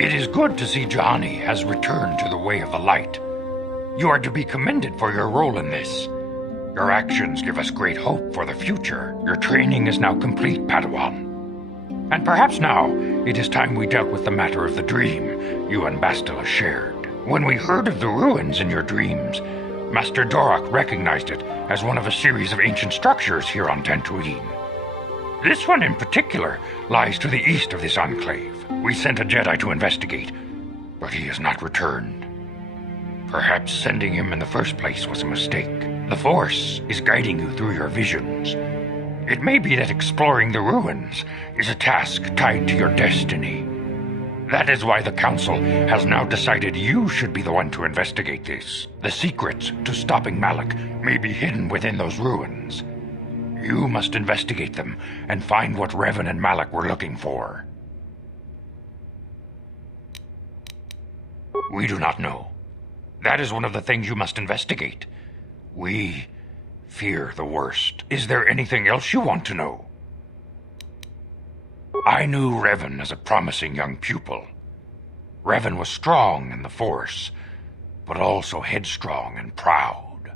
It is good to see Juhani has returned to the way of the light. You are to be commended for your role in this. Your actions give us great hope for the future. Your training is now complete, Padawan. And perhaps now it is time we dealt with the matter of the dream you and Bastila shared. When we heard of the ruins in your dreams, Master Dorak recognized it as one of a series of ancient structures here on Dantooine. This one in particular lies to the east of this enclave. We sent a Jedi to investigate, but he has not returned. Perhaps sending him in the first place was a mistake. The Force is guiding you through your visions. It may be that exploring the ruins is a task tied to your destiny. That is why the Council has now decided you should be the one to investigate this. The secrets to stopping Malak may be hidden within those ruins. You must investigate them and find what Revan and Malak were looking for. We do not know. That is one of the things you must investigate. We fear the worst. Is there anything else you want to know? I knew Revan as a promising young pupil. Revan was strong in the Force, but also headstrong and proud.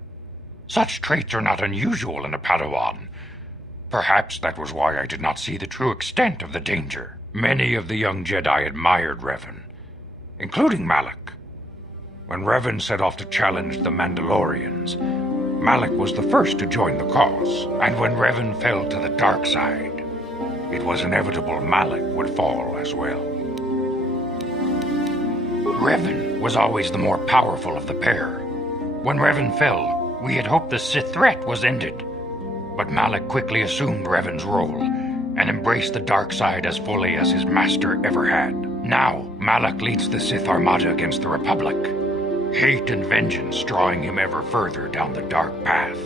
Such traits are not unusual in a Padawan. Perhaps that was why I did not see the true extent of the danger. Many of the young Jedi admired Revan, including Malak. When Revan set off to challenge the Mandalorians, Malak was the first to join the cause. And when Revan fell to the dark side, it was inevitable Malak would fall as well. Revan was always the more powerful of the pair. When Revan fell, we had hoped the Sith threat was ended. But Malak quickly assumed Revan's role and embraced the dark side as fully as his master ever had. Now, Malak leads the Sith Armada against the Republic. Hate and vengeance drawing him ever further down the dark path,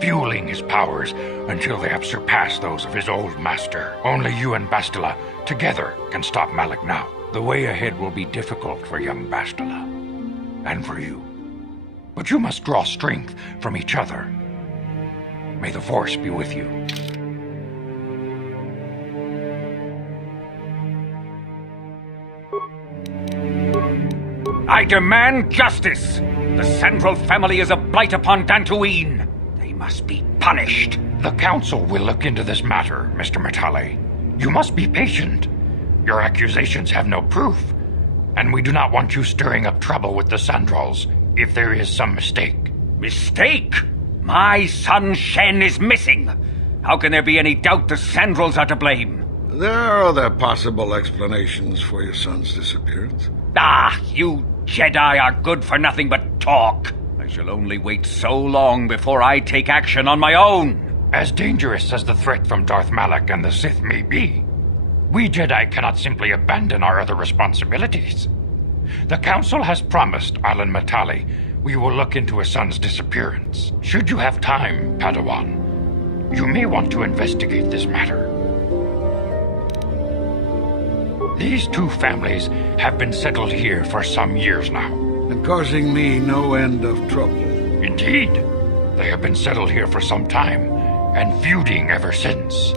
fueling his powers until they have surpassed those of his old master. Only you and Bastila together can stop Malak now. The way ahead will be difficult for young Bastila, and for you. But you must draw strength from each other. May the Force be with you. I demand justice! The Sandral family is a blight upon Dantooine. They must be punished. The Council will look into this matter, Mr. Matale. You must be patient. Your accusations have no proof, and we do not want you stirring up trouble with the Sandrals if there is some mistake. Mistake? My son Shen is missing. How can there be any doubt the Sandrals are to blame? There are other possible explanations for your son's disappearance. Ah, you Jedi are good for nothing but talk. I shall only wait so long before I take action on my own. As dangerous as the threat from Darth Malak and the Sith may be, we Jedi cannot simply abandon our other responsibilities. The Council has promised Alan Matale we will look into his son's disappearance. Should you have time, Padawan, you may want to investigate this matter. These two families have been settled here for some years now. And causing me no end of trouble. Indeed. They have been settled here for some time, and feuding ever since.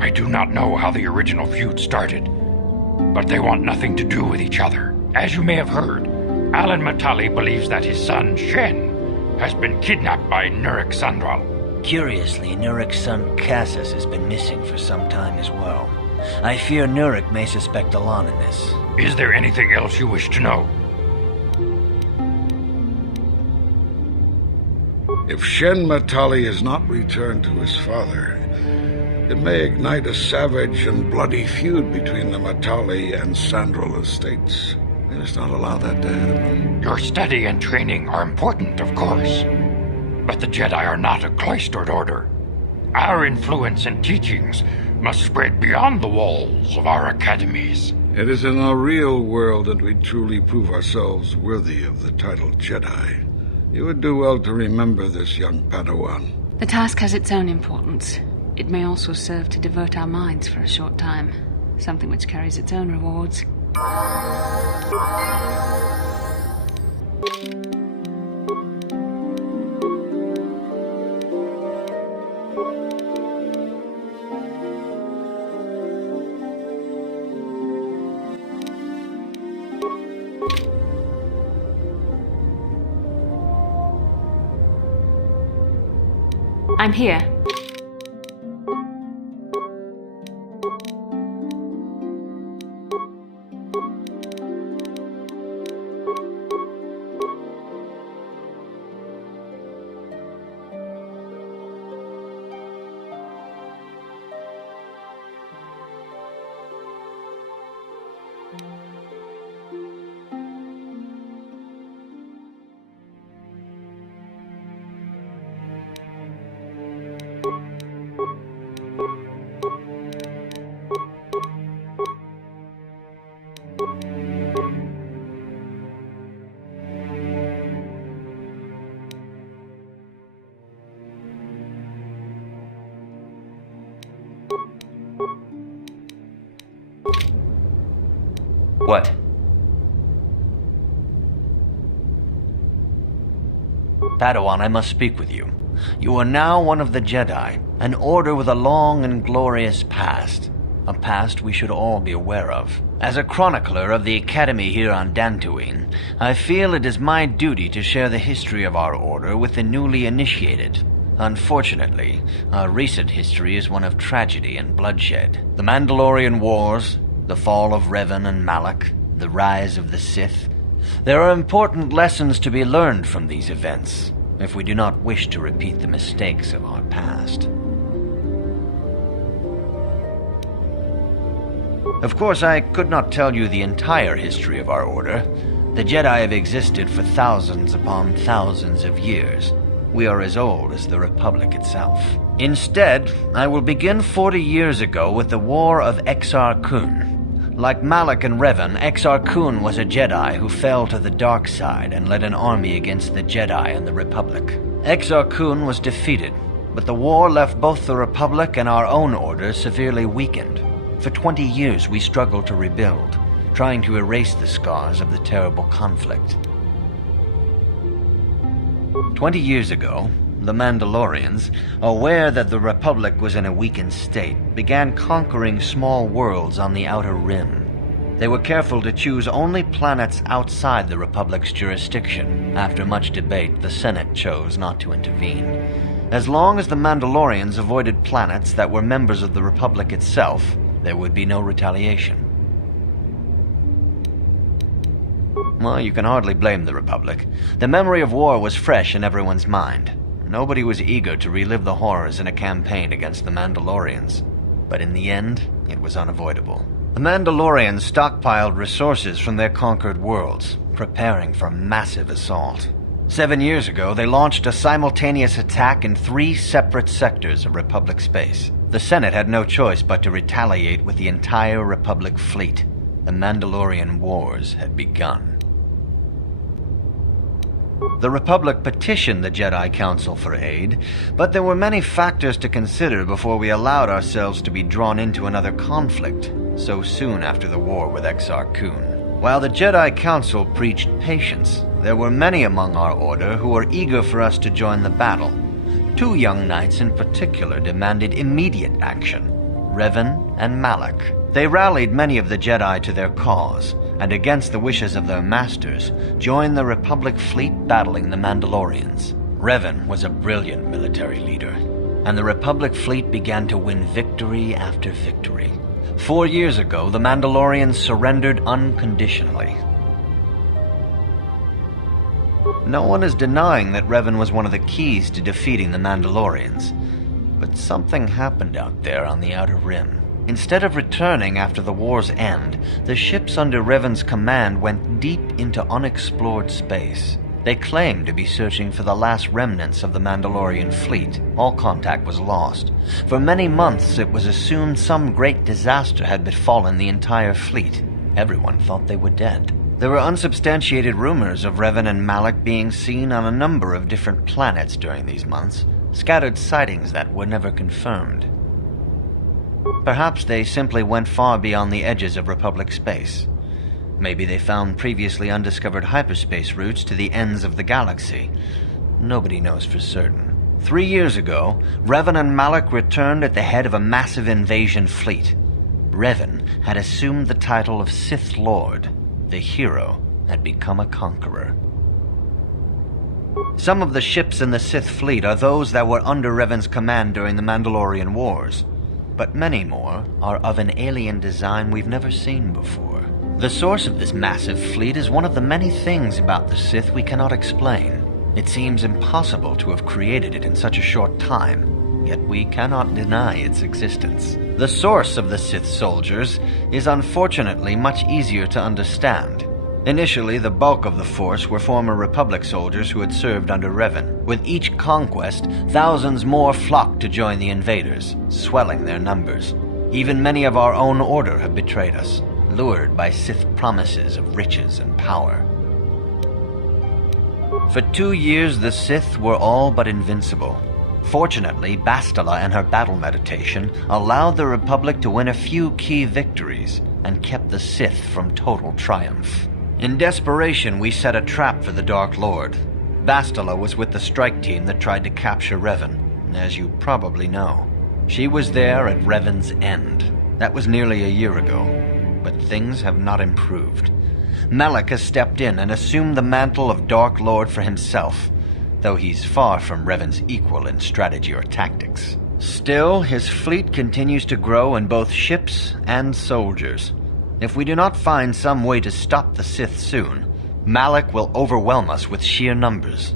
I do not know how the original feud started, but they want nothing to do with each other. As you may have heard, Alan Matale believes that his son, Shen, has been kidnapped by Nurik Sandral. Curiously, Nurik's son Cassius has been missing for some time as well. I fear Nurik may suspect Alan in this. Is there anything else you wish to know? If Shen Matale is not returned to his father, it may ignite a savage and bloody feud between the Matale and Sandral estates. We must not allow that to happen. Your study and training are important, of course. But the Jedi are not a cloistered order. Our influence and teachings must spread beyond the walls of our academies. It is in the real world that we truly prove ourselves worthy of the title Jedi. You would do well to remember this, young Padawan. The task has its own importance. It may also serve to divert our minds for a short time, something which carries its own rewards. I'm here. What? Padawan, I must speak with you. You are now one of the Jedi, an order with a long and glorious past. A past we should all be aware of. As a chronicler of the Academy here on Dantooine, I feel it is my duty to share the history of our order with the newly initiated. Unfortunately, our recent history is one of tragedy and bloodshed. The Mandalorian Wars, the fall of Revan and Malak, the rise of the Sith. There are important lessons to be learned from these events, if we do not wish to repeat the mistakes of our past. Of course, I could not tell you the entire history of our order. The Jedi have existed for thousands upon thousands of years. We are as old as the Republic itself. Instead, I will begin 40 years ago with the War of Exar Kun. Like Malak and Revan, Exar Kun was a Jedi who fell to the dark side and led an army against the Jedi and the Republic. Exar Kun was defeated, but the war left both the Republic and our own order severely weakened. For 20 years we struggled to rebuild, trying to erase the scars of the terrible conflict. 20 years ago, the Mandalorians, aware that the Republic was in a weakened state, began conquering small worlds on the Outer Rim. They were careful to choose only planets outside the Republic's jurisdiction. After much debate, the Senate chose not to intervene. As long as the Mandalorians avoided planets that were members of the Republic itself, there would be no retaliation. Well, you can hardly blame the Republic. The memory of war was fresh in everyone's mind. Nobody was eager to relive the horrors in a campaign against the Mandalorians. But in the end, it was unavoidable. The Mandalorians stockpiled resources from their conquered worlds, preparing for massive assault. 7 years ago, they launched a simultaneous attack in 3 separate sectors of Republic space. The Senate had no choice but to retaliate with the entire Republic fleet. The Mandalorian Wars had begun. The Republic petitioned the Jedi Council for aid, but there were many factors to consider before we allowed ourselves to be drawn into another conflict so soon after the war with Exar Kun. While the Jedi Council preached patience, there were many among our order who were eager for us to join the battle. 2 young knights in particular demanded immediate action, Revan and Malak. They rallied many of the Jedi to their cause, and against the wishes of their masters, joined the Republic fleet battling the Mandalorians. Revan was a brilliant military leader, and the Republic fleet began to win victory after victory. 4 years ago, the Mandalorians surrendered unconditionally. No one is denying that Revan was one of the keys to defeating the Mandalorians, but something happened out there on the Outer Rim. Instead of returning after the war's end, the ships under Revan's command went deep into unexplored space. They claimed to be searching for the last remnants of the Mandalorian fleet. All contact was lost. For many months, it was assumed some great disaster had befallen the entire fleet. Everyone thought they were dead. There were unsubstantiated rumors of Revan and Malak being seen on a number of different planets during these months, scattered sightings that were never confirmed. Perhaps they simply went far beyond the edges of Republic space. Maybe they found previously undiscovered hyperspace routes to the ends of the galaxy. Nobody knows for certain. 3 years ago, Revan and Malak returned at the head of a massive invasion fleet. Revan had assumed the title of Sith Lord. The hero had become a conqueror. Some of the ships in the Sith fleet are those that were under Revan's command during the Mandalorian Wars, but many more are of an alien design we've never seen before. The source of this massive fleet is one of the many things about the Sith we cannot explain. It seems impossible to have created it in such a short time, yet we cannot deny its existence. The source of the Sith soldiers is unfortunately much easier to understand. Initially, the bulk of the force were former Republic soldiers who had served under Revan. With each conquest, thousands more flocked to join the invaders, swelling their numbers. Even many of our own order have betrayed us, lured by Sith promises of riches and power. For 2 years, the Sith were all but invincible. Fortunately, Bastila and her battle meditation allowed the Republic to win a few key victories and kept the Sith from total triumph. In desperation, we set a trap for the Dark Lord. Bastila was with the strike team that tried to capture Revan, as you probably know. She was there at Revan's end. That was nearly a year ago, but things have not improved. Malak has stepped in and assumed the mantle of Dark Lord for himself, though he's far from Revan's equal in strategy or tactics. Still, his fleet continues to grow in both ships and soldiers. If we do not find some way to stop the Sith soon, Malak will overwhelm us with sheer numbers.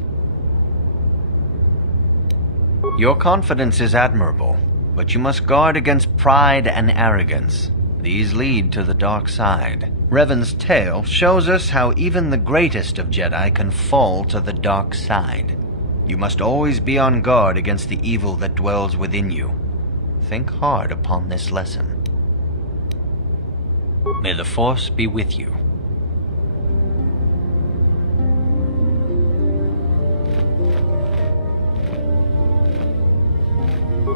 Your confidence is admirable, but you must guard against pride and arrogance. These lead to the dark side. Revan's tale shows us how even the greatest of Jedi can fall to the dark side. You must always be on guard against the evil that dwells within you. Think hard upon this lesson. May the Force be with you.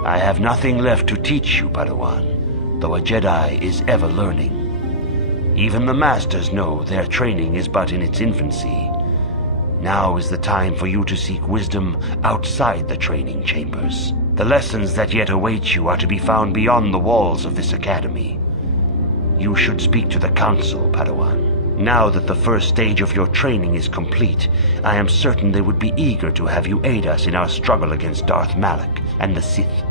I have nothing left to teach you, Padawan, though a Jedi is ever learning. Even the Masters know their training is but in its infancy. Now is the time for you to seek wisdom outside the training chambers. The lessons that yet await you are to be found beyond the walls of this academy. You should speak to the Council, Padawan. Now that the first stage of your training is complete, I am certain they would be eager to have you aid us in our struggle against Darth Malak and the Sith.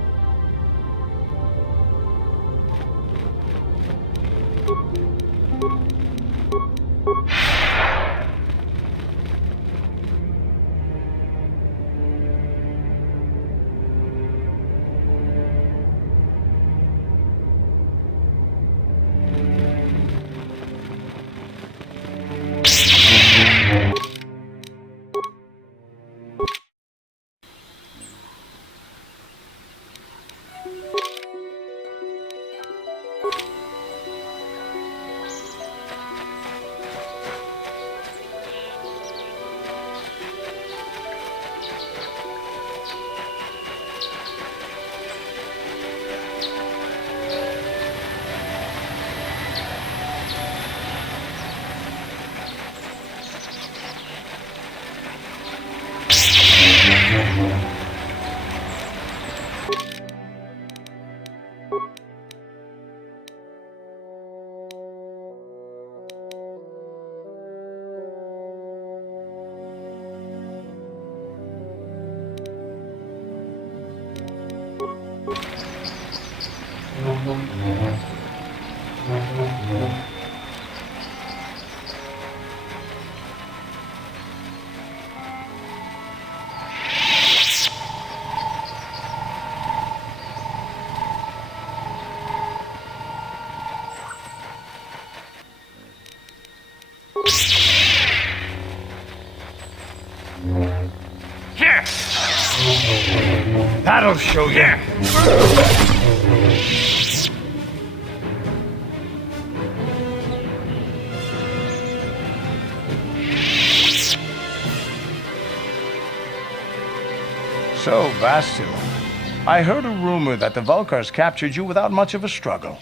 That'll show you. So, Bastila, I heard a rumor that the Vulkars captured you without much of a struggle.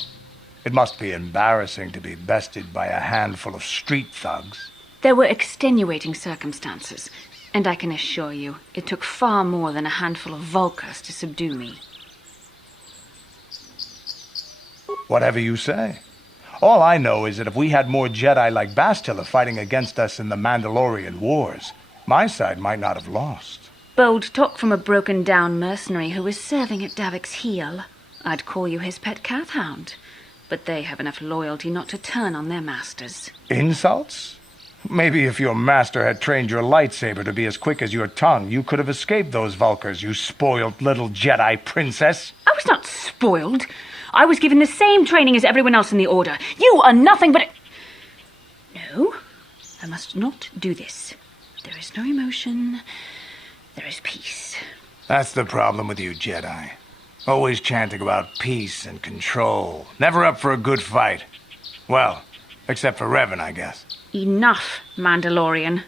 It must be embarrassing to be bested by a handful of street thugs. There were extenuating circumstances, and I can assure you, it took far more than a handful of Vulkars to subdue me. Whatever you say. All I know is that if we had more Jedi like Bastila fighting against us in the Mandalorian Wars, My side might not have lost. Bold talk from a broken-down mercenary who was serving at Davik's heel. I'd call you his pet cat-hound. But they have enough loyalty not to turn on their masters. Insults? Maybe if your master had trained your lightsaber to be as quick as your tongue, you could have escaped those Vulkars, you spoiled little Jedi princess. I was not spoiled. I was given the same training as everyone else in the Order. You are nothing but No, I must not do this. There is no emotion. There is peace. That's the problem with you Jedi. Always chanting about peace and control. Never up for a good fight. Well, except for Revan, I guess. Enough, Mandalorian.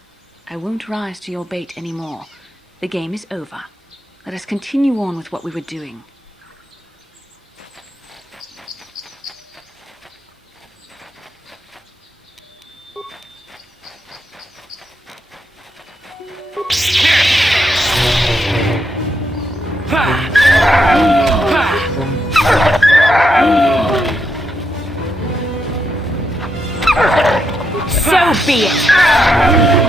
I won't rise to your bait anymore. The game is over. Let us continue on with what we were doing. So be it!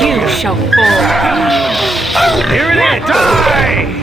You shall fall. Here it is! Die!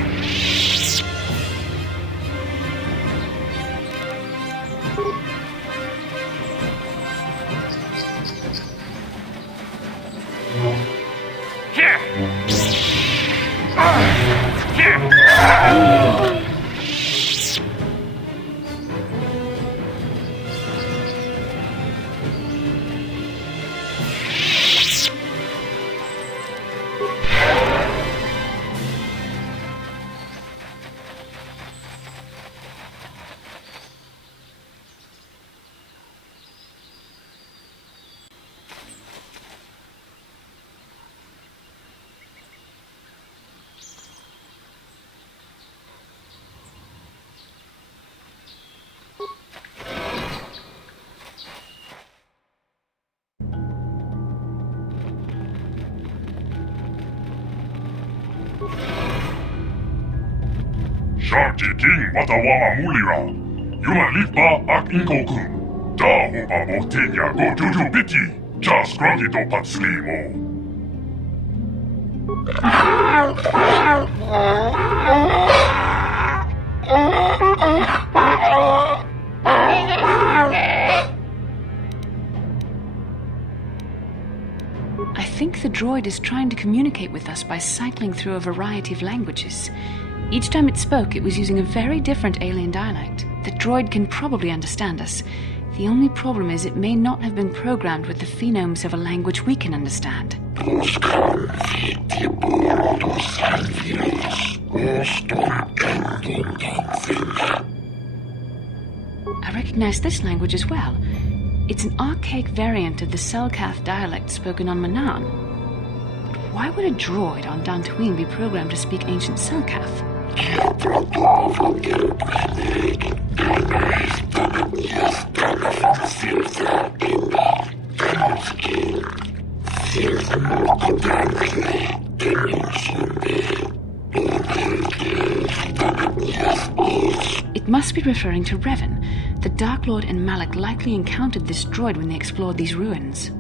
Sharti King Watawama Mulira, Yuma Lipa Ak Inkokun, Da Hoba Motenya Go Juju Biti, Jas Grandito Patslimo. I think the droid is trying to communicate with us by cycling through a variety of languages. Each time it spoke, it was using a very different alien dialect. The droid can probably understand us. The only problem is it may not have been programmed with the phonemes of a language we can understand. I recognize this language as well. It's an archaic variant of the Selkath dialect spoken on Manaan. But why would a droid on Dantooine be programmed to speak ancient Selkath? It must be referring to Revan. The Dark Lord and Malak likely encountered this droid when they explored these ruins.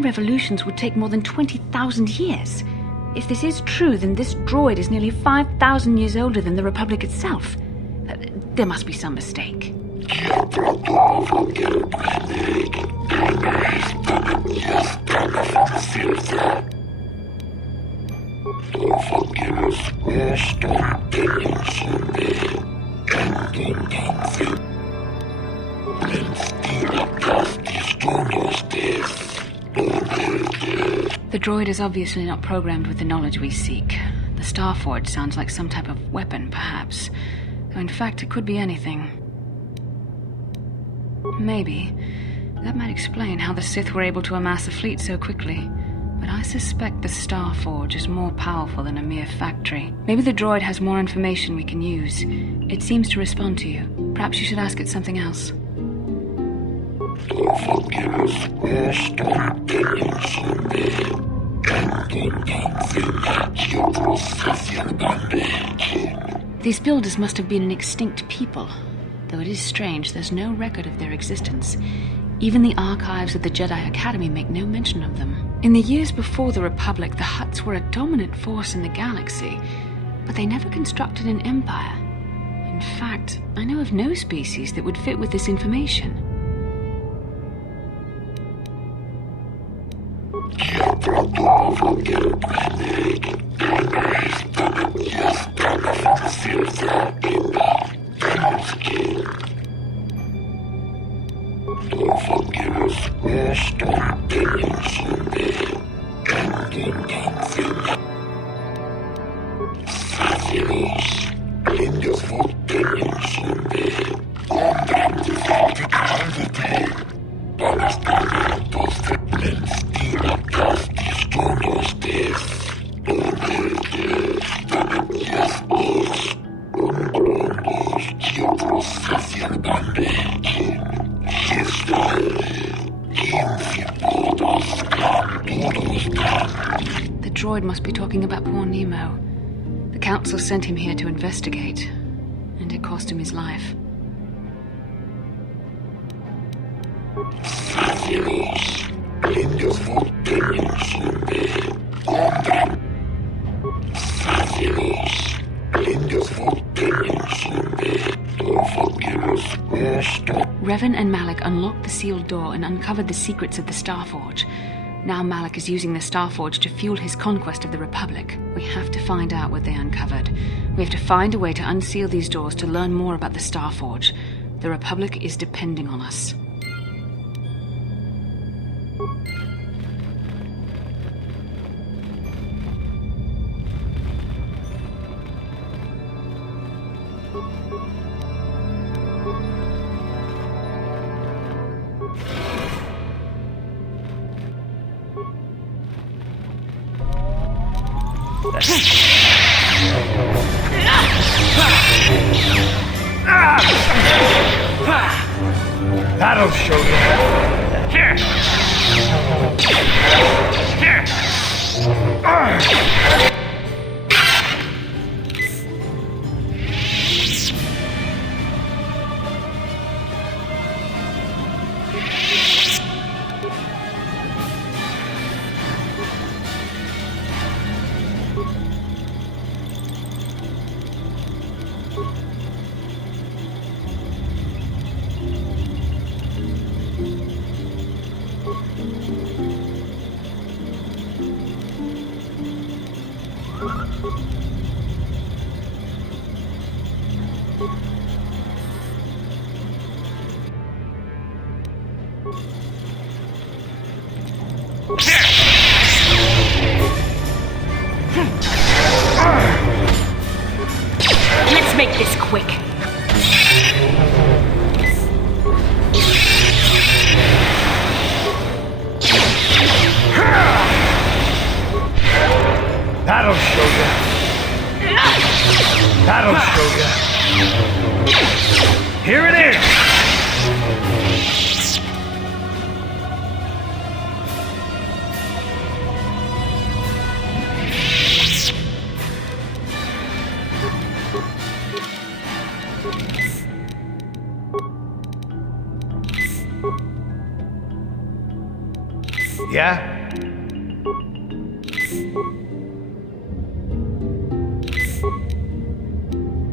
10 revolutions would take more than 20,000 years. If this is true, then this droid is nearly 5,000 years older than the Republic itself. There must be some mistake. The droid is obviously not programmed with the knowledge we seek. The Starforge sounds like some type of weapon, perhaps. Though in fact, it could be anything. Maybe. That might explain how the Sith were able to amass a fleet so quickly. But I suspect the Starforge is more powerful than a mere factory. Maybe the droid has more information we can use. It seems to respond to you. Perhaps you should ask it something else. These builders must have been an extinct people. Though it is strange, there's no record of their existence. Even the archives of the Jedi Academy make no mention of them. In the years before the Republic, the Hutts were a dominant force in the galaxy, but they never constructed an empire. In fact, I know of no species that would fit with this information. The droid must be talking about poor Nemo. The Council sent him here to investigate, and it cost him his life. Revan and Malak unlocked the sealed door and uncovered the secrets of the Starforge. Now Malak is using the Starforge to fuel his conquest of the Republic. We have to find out what they uncovered. We have to find a way to unseal these doors to learn more about the Starforge. The Republic is depending on us. That'll show Let's make this quick. That'll show you. That'll show you. Here it is. Yeah?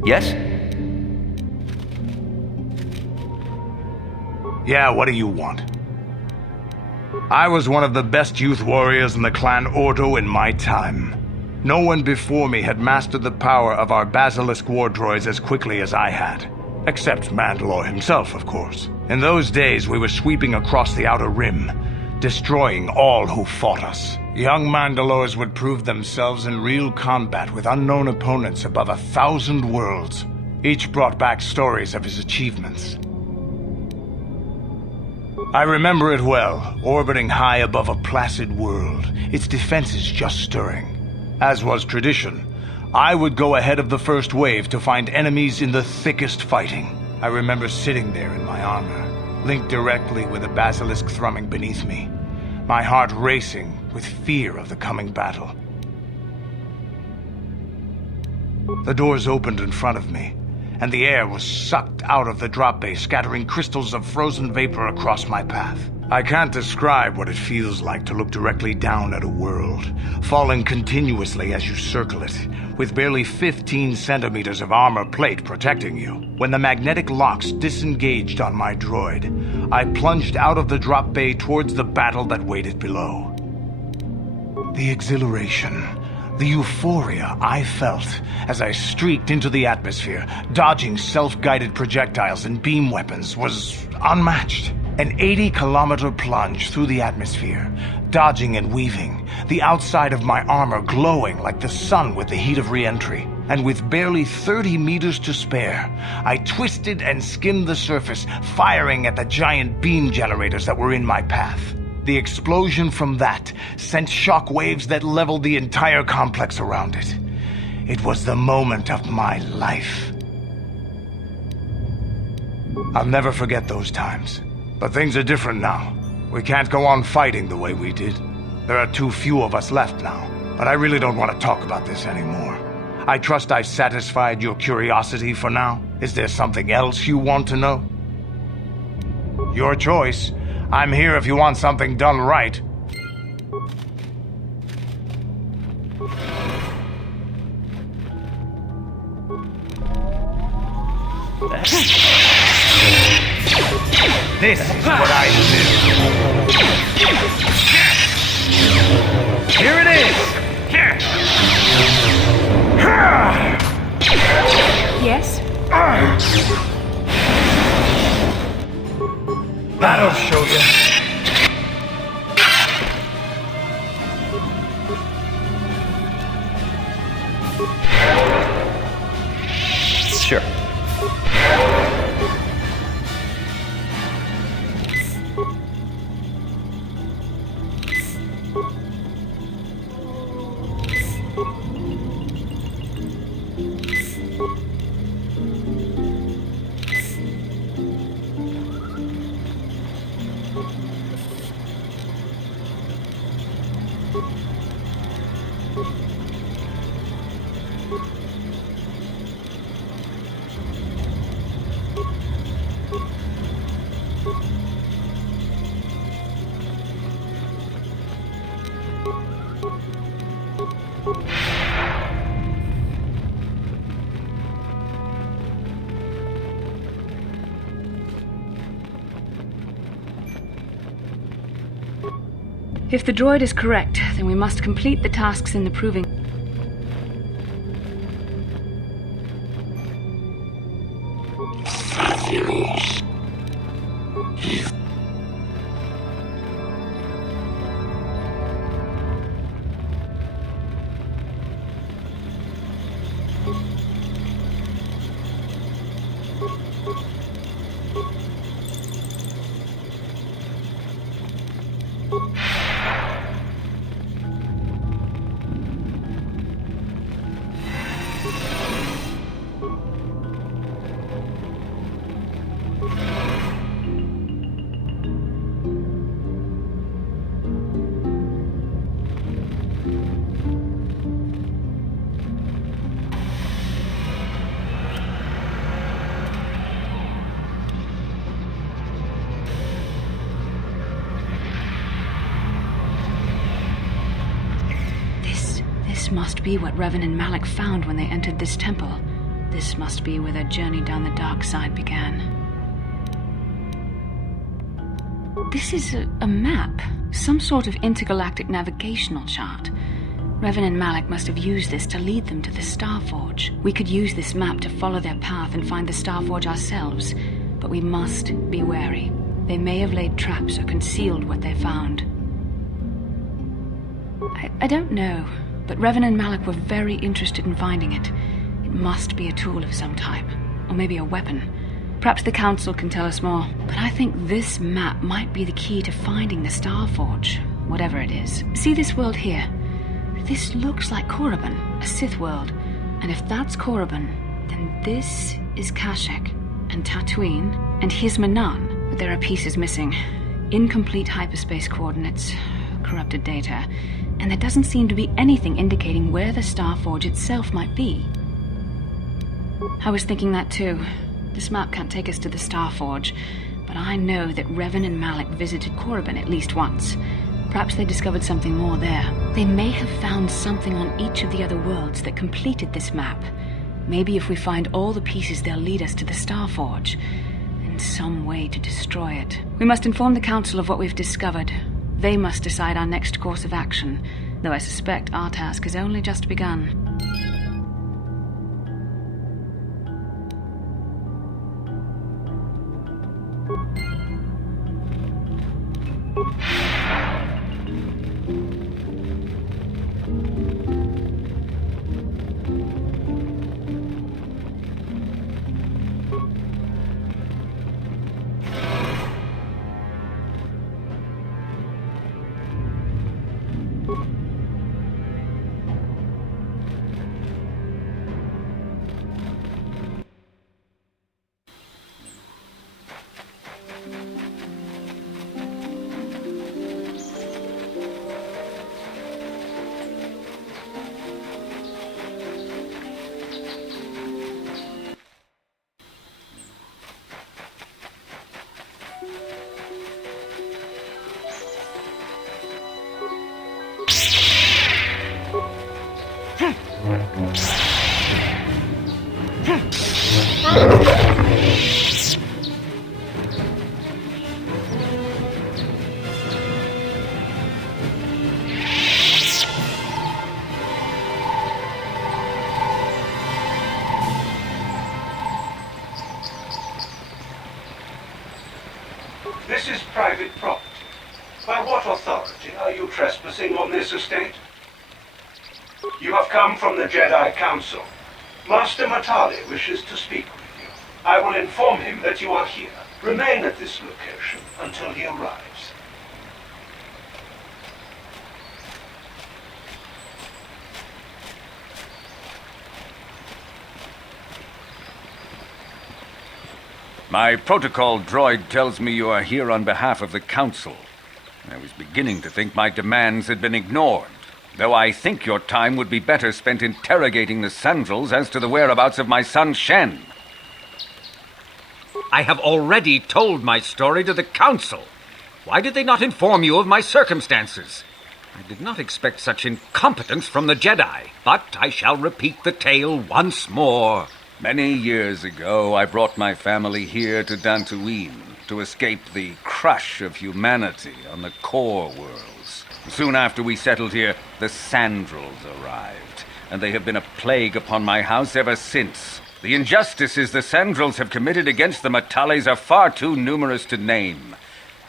Yes? Yeah, what do you want? I was one of the best youth warriors in the clan Ordo in my time. No one before me had mastered the power of our basilisk war droids as quickly as I had. Except Mandalore himself, of course. In those days, we were sweeping across the Outer Rim, destroying all who fought us. Young Mandalores would prove themselves in real combat with unknown opponents above 1,000 worlds. Each brought back stories of his achievements. I remember it well, orbiting high above a placid world, its defenses just stirring. As was tradition, I would go ahead of the first wave to find enemies in the thickest fighting. I remember sitting there in my armor, linked directly with a basilisk thrumming beneath me, my heart racing with fear of the coming battle. The doors opened in front of me, and the air was sucked out of the drop bay, scattering crystals of frozen vapor across my path. I can't describe what it feels like to look directly down at a world, falling continuously as you circle it, with barely 15 centimeters of armor plate protecting you. When the magnetic locks disengaged on my droid, I plunged out of the drop bay towards the battle that waited below. The exhilaration, the euphoria I felt as I streaked into the atmosphere, dodging self-guided projectiles and beam weapons, was unmatched. An 80-kilometer plunge through the atmosphere, dodging and weaving, the outside of my armor glowing like the sun with the heat of re-entry. And with barely 30 meters to spare, I twisted and skimmed the surface, firing at the giant beam generators that were in my path. The explosion from that sent shock waves that leveled the entire complex around it. It was the moment of my life. I'll never forget those times. But things are different now. We can't go on fighting the way we did. There are too few of us left now. But I really don't want to talk about this anymore. I trust I've satisfied your curiosity for now. Is there something else you want to know? Your choice. I'm here if you want something done right. This is what I do. Here it is! Yes? That'll show you. Sure. If the droid is correct, then we must complete the tasks in the proving. This must be what Revan and Malik found when they entered this temple. This must be where their journey down the dark side began. This is a map. Some sort of intergalactic navigational chart. Revan and Malik must have used this to lead them to the Starforge. We could use this map to follow their path and find the Starforge ourselves, but we must be wary. They may have laid traps or concealed what they found. I don't know, but Revan and Malik were very interested in finding it. It must be a tool of some type, or maybe a weapon. Perhaps the Council can tell us more, but I think this map might be the key to finding the Starforge, whatever it is. See this world here? This looks like Korriban, a Sith world. And if that's Korriban, then this is Kashyyyk, and Tatooine, and here's Manan. But there are pieces missing. Incomplete hyperspace coordinates, corrupted data, and there doesn't seem to be anything indicating where the Starforge itself might be. I was thinking that too. This map can't take us to the Starforge, but I know that Revan and Malik visited Korriban at least once. Perhaps they discovered something more there. They may have found something on each of the other worlds that completed this map. Maybe if we find all the pieces, they'll lead us to the Starforge, and some way to destroy it. We must inform the Council of what we've discovered. They must decide our next course of action, though I suspect our task has only just begun. This is private property. By what authority are you trespassing on this estate? You have come from the Jedi Council. Master Matali wishes to speak with you. I will inform him that you are here. Remain at this location until he arrives. My protocol droid tells me you are here on behalf of the Council. I was beginning to think my demands had been ignored, though I think your time would be better spent interrogating the Sandrels as to the whereabouts of my son Shen. I have already told my story to the Council. Why did they not inform you of my circumstances? I did not expect such incompetence from the Jedi, but I shall repeat the tale once more. Many years ago, I brought my family here to Dantooine to escape the crush of humanity on the core worlds. Soon after we settled here, the Sandrels arrived, and they have been a plague upon my house ever since. The injustices the Sandrels have committed against the Matalis are far too numerous to name.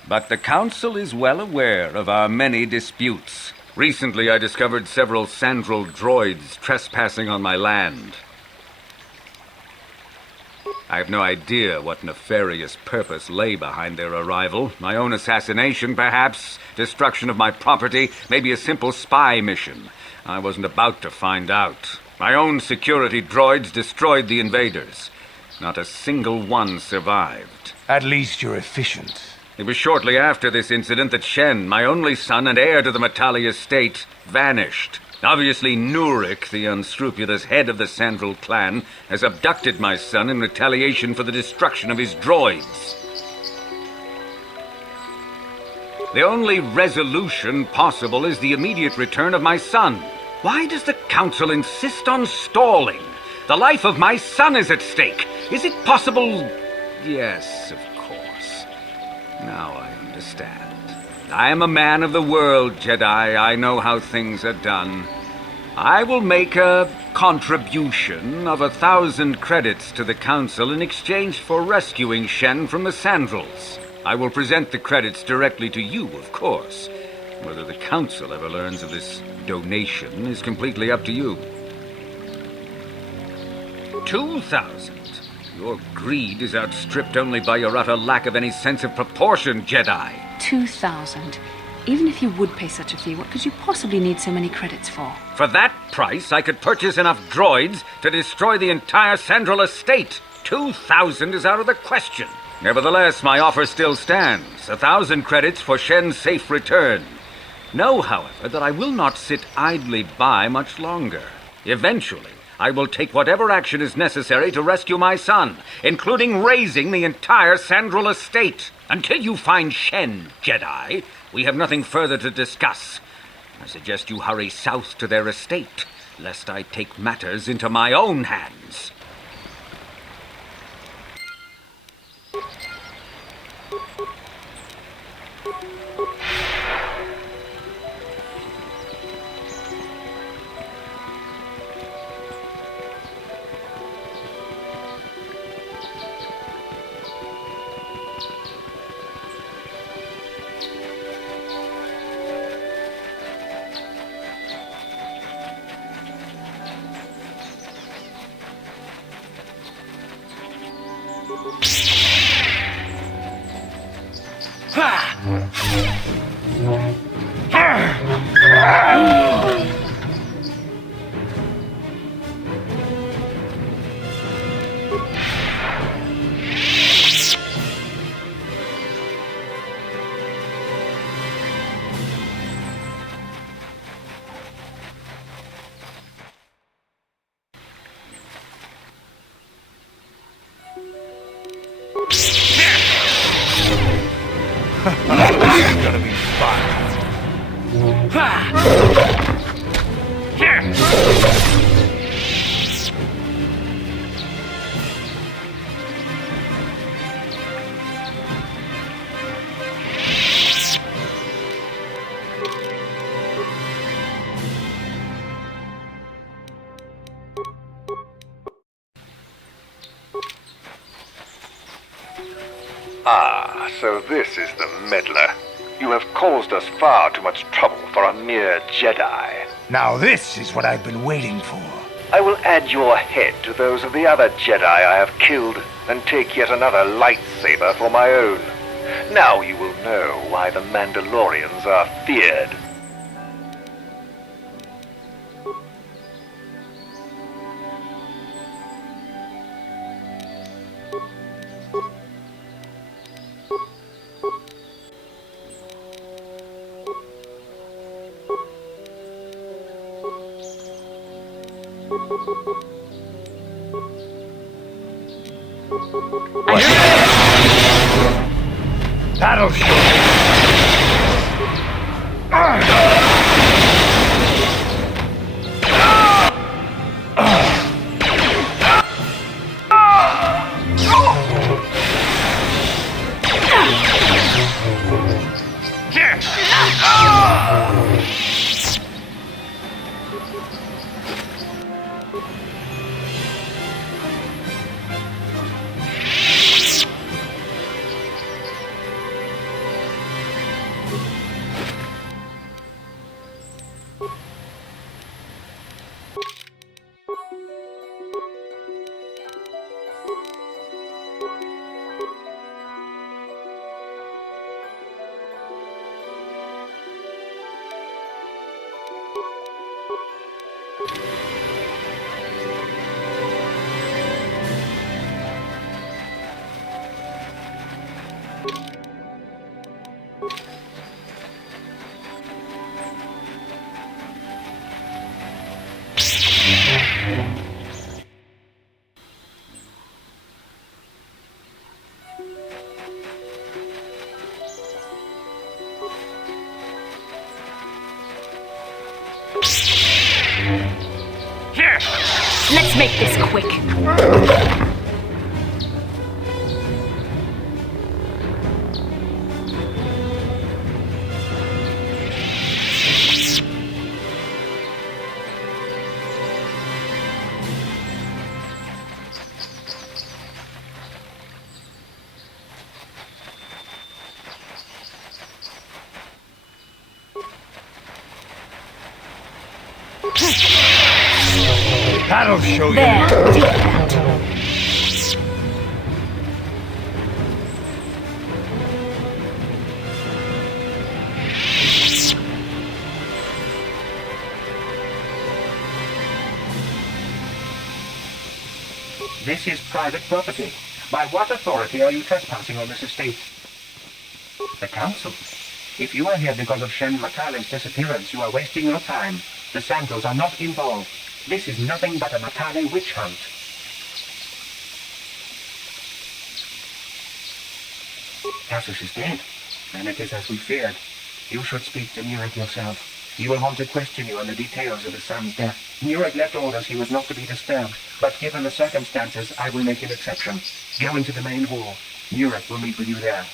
But the Council is well aware of our many disputes. Recently, I discovered several Sandrel droids trespassing on my land. I have no idea what nefarious purpose lay behind their arrival. My own assassination, perhaps. Destruction of my property. Maybe a simple spy mission. I wasn't about to find out. My own security droids destroyed the invaders. Not a single one survived. At least you're efficient. It was shortly after this incident that Shen, my only son and heir to the Matali estate, vanished. Obviously, Nurik, the unscrupulous head of the Sandrel clan, has abducted my son in retaliation for the destruction of his droids. The only resolution possible is the immediate return of my son. Why does the Council insist on stalling? The life of my son is at stake. Is it possible? Yes, of course. Now I understand. I am a man of the world, Jedi. I know how things are done. I will make a contribution of 1,000 credits to the Council in exchange for rescuing Shen from the Sandals. I will present the credits directly to you, of course. Whether the Council ever learns of this donation is completely up to you. 2,000. Your greed is outstripped only by your utter lack of any sense of proportion, Jedi. 2,000. Even if you would pay such a fee, what could you possibly need so many credits for? For that price, I could purchase enough droids to destroy the entire Sandral estate. 2,000 is out of the question. Nevertheless, my offer still stands. 1,000 credits for Shen's safe return. Know, however, that I will not sit idly by much longer. Eventually, I will take whatever action is necessary to rescue my son, including razing the entire Sandral estate. Until you find Shen, Jedi, we have nothing further to discuss. I suggest you hurry south to their estate, lest I take matters into my own hands. This is gonna be fun. Ah, so this is the meddler. You have caused us far too much trouble for a mere Jedi. Now this is what I've been waiting for. I will add your head to those of the other Jedi I have killed, and take yet another lightsaber for my own. Now you will know why the Mandalorians are feared. That'll show. Let's make this quick. That'll show you. There, take that. This is private property. By what authority are you trespassing on this estate? The council. If you are here because of Shen Matale's disappearance, you are wasting your time. The Sandals are not involved. This is nothing but a Matale witch hunt. Cassius is dead, and it is as we feared. You should speak to Nurek yourself. He will want to question you on the details of his son's death. Nurek left orders he was not to be disturbed, but given the circumstances, I will make an exception. Go into the main hall. Nurek will meet with you there.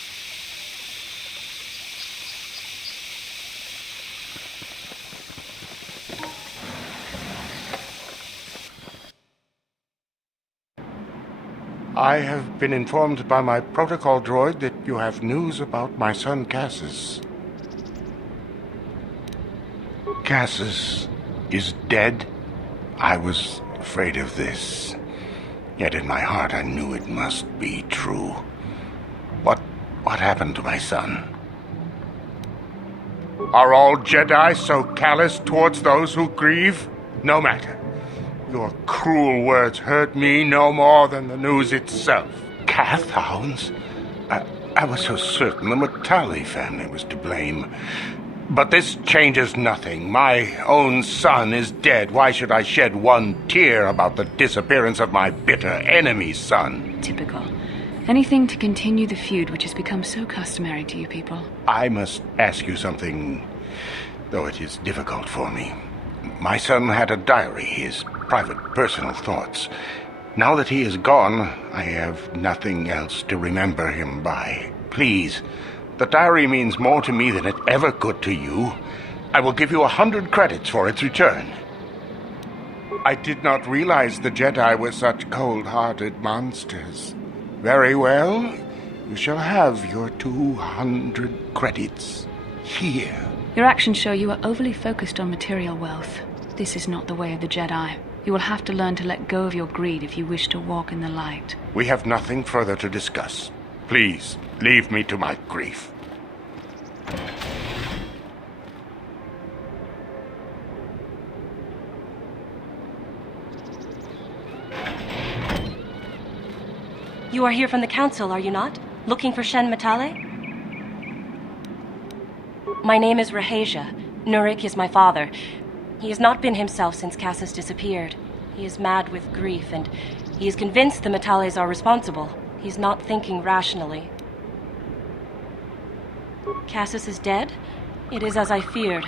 I have been informed by my protocol droid that you have news about my son Cassius. Cassius is dead? I was afraid of this. Yet in my heart I knew it must be true. What happened to my son? Are all Jedi so callous towards those who grieve? No matter. Your cruel words hurt me no more than the news itself. Cath hounds? I was so certain the Matale family was to blame. But this changes nothing. My own son is dead. Why should I shed one tear about the disappearance of my bitter enemy's son? Typical. Anything to continue the feud which has become so customary to you people. I must ask you something, though it is difficult for me. My son had a diary, his private, personal thoughts. Now that he is gone, I have nothing else to remember him by. Please, the diary means more to me than it ever could to you. I will give you 100 credits for its return. I did not realize the Jedi were such cold-hearted monsters. Very well. You shall have your 200 credits. Here. Your actions show you are overly focused on material wealth. This is not the way of the Jedi. You will have to learn to let go of your greed if you wish to walk in the light. We have nothing further to discuss. Please, leave me to my grief. You are here from the council, are you not? Looking for Shen Matale? My name is Rahasia. Nurek is my father. He has not been himself since Cassius disappeared. He is mad with grief, and he is convinced the Matales are responsible. He's not thinking rationally. Cassius is dead? It is as I feared.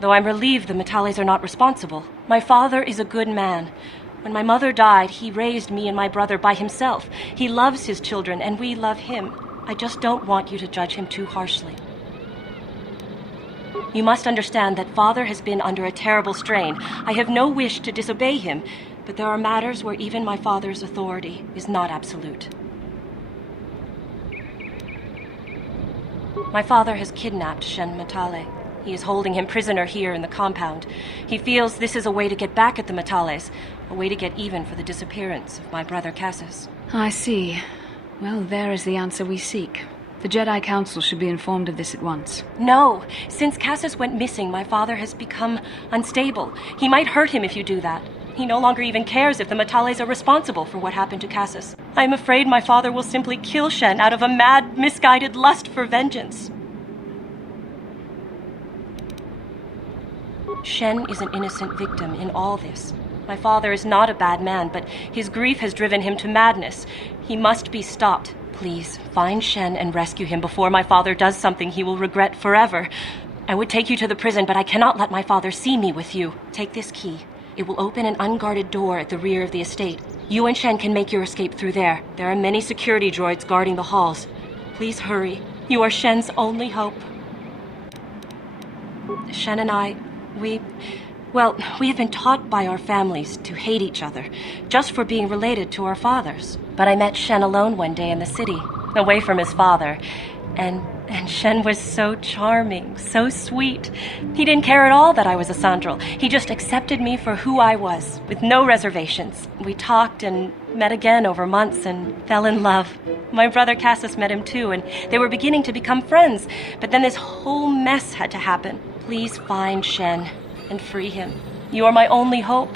Though I'm relieved the Matales are not responsible. My father is a good man. When my mother died, he raised me and my brother by himself. He loves his children, and we love him. I just don't want you to judge him too harshly. You must understand that Father has been under a terrible strain. I have no wish to disobey him, but there are matters where even my father's authority is not absolute. My father has kidnapped Shen Matale. He is holding him prisoner here in the compound. He feels this is a way to get back at the Matales, a way to get even for the disappearance of my brother Cassius. I see. Well, there is the answer we seek. The Jedi Council should be informed of this at once. No. Since Cassius went missing, my father has become unstable. He might hurt him if you do that. He no longer even cares if the Matales are responsible for what happened to Cassius. I am afraid my father will simply kill Shen out of a mad, misguided lust for vengeance. Shen is an innocent victim in all this. My father is not a bad man, but his grief has driven him to madness. He must be stopped. Please, find Shen and rescue him before my father does something he will regret forever. I would take you to the prison, but I cannot let my father see me with you. Take this key. It will open an unguarded door at the rear of the estate. You and Shen can make your escape through there. There are many security droids guarding the halls. Please hurry. You are Shen's only hope. Shen and I, we have been taught by our families to hate each other, just for being related to our fathers. But I met Shen alone one day in the city, away from his father, and Shen was so charming, so sweet. He didn't care at all that I was a Sandral. He just accepted me for who I was, with no reservations. We talked and met again over months and fell in love. My brother Cassius met him too, and they were beginning to become friends. But then this whole mess had to happen. Please find Shen and free him. You are my only hope.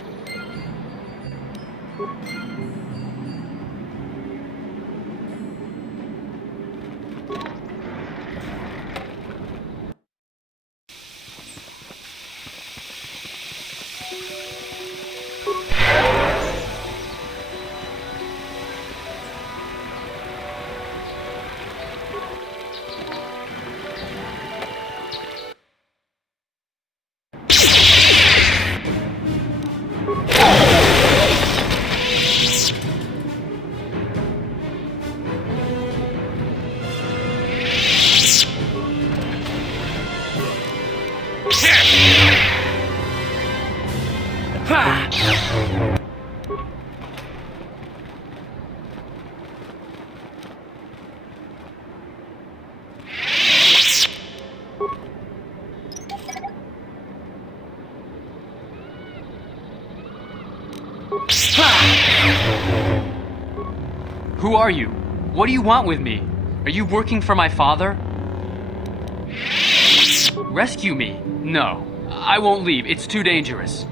Who are you? What do you want with me? Are you working for my father? Rescue me? No, I won't leave. It's too dangerous.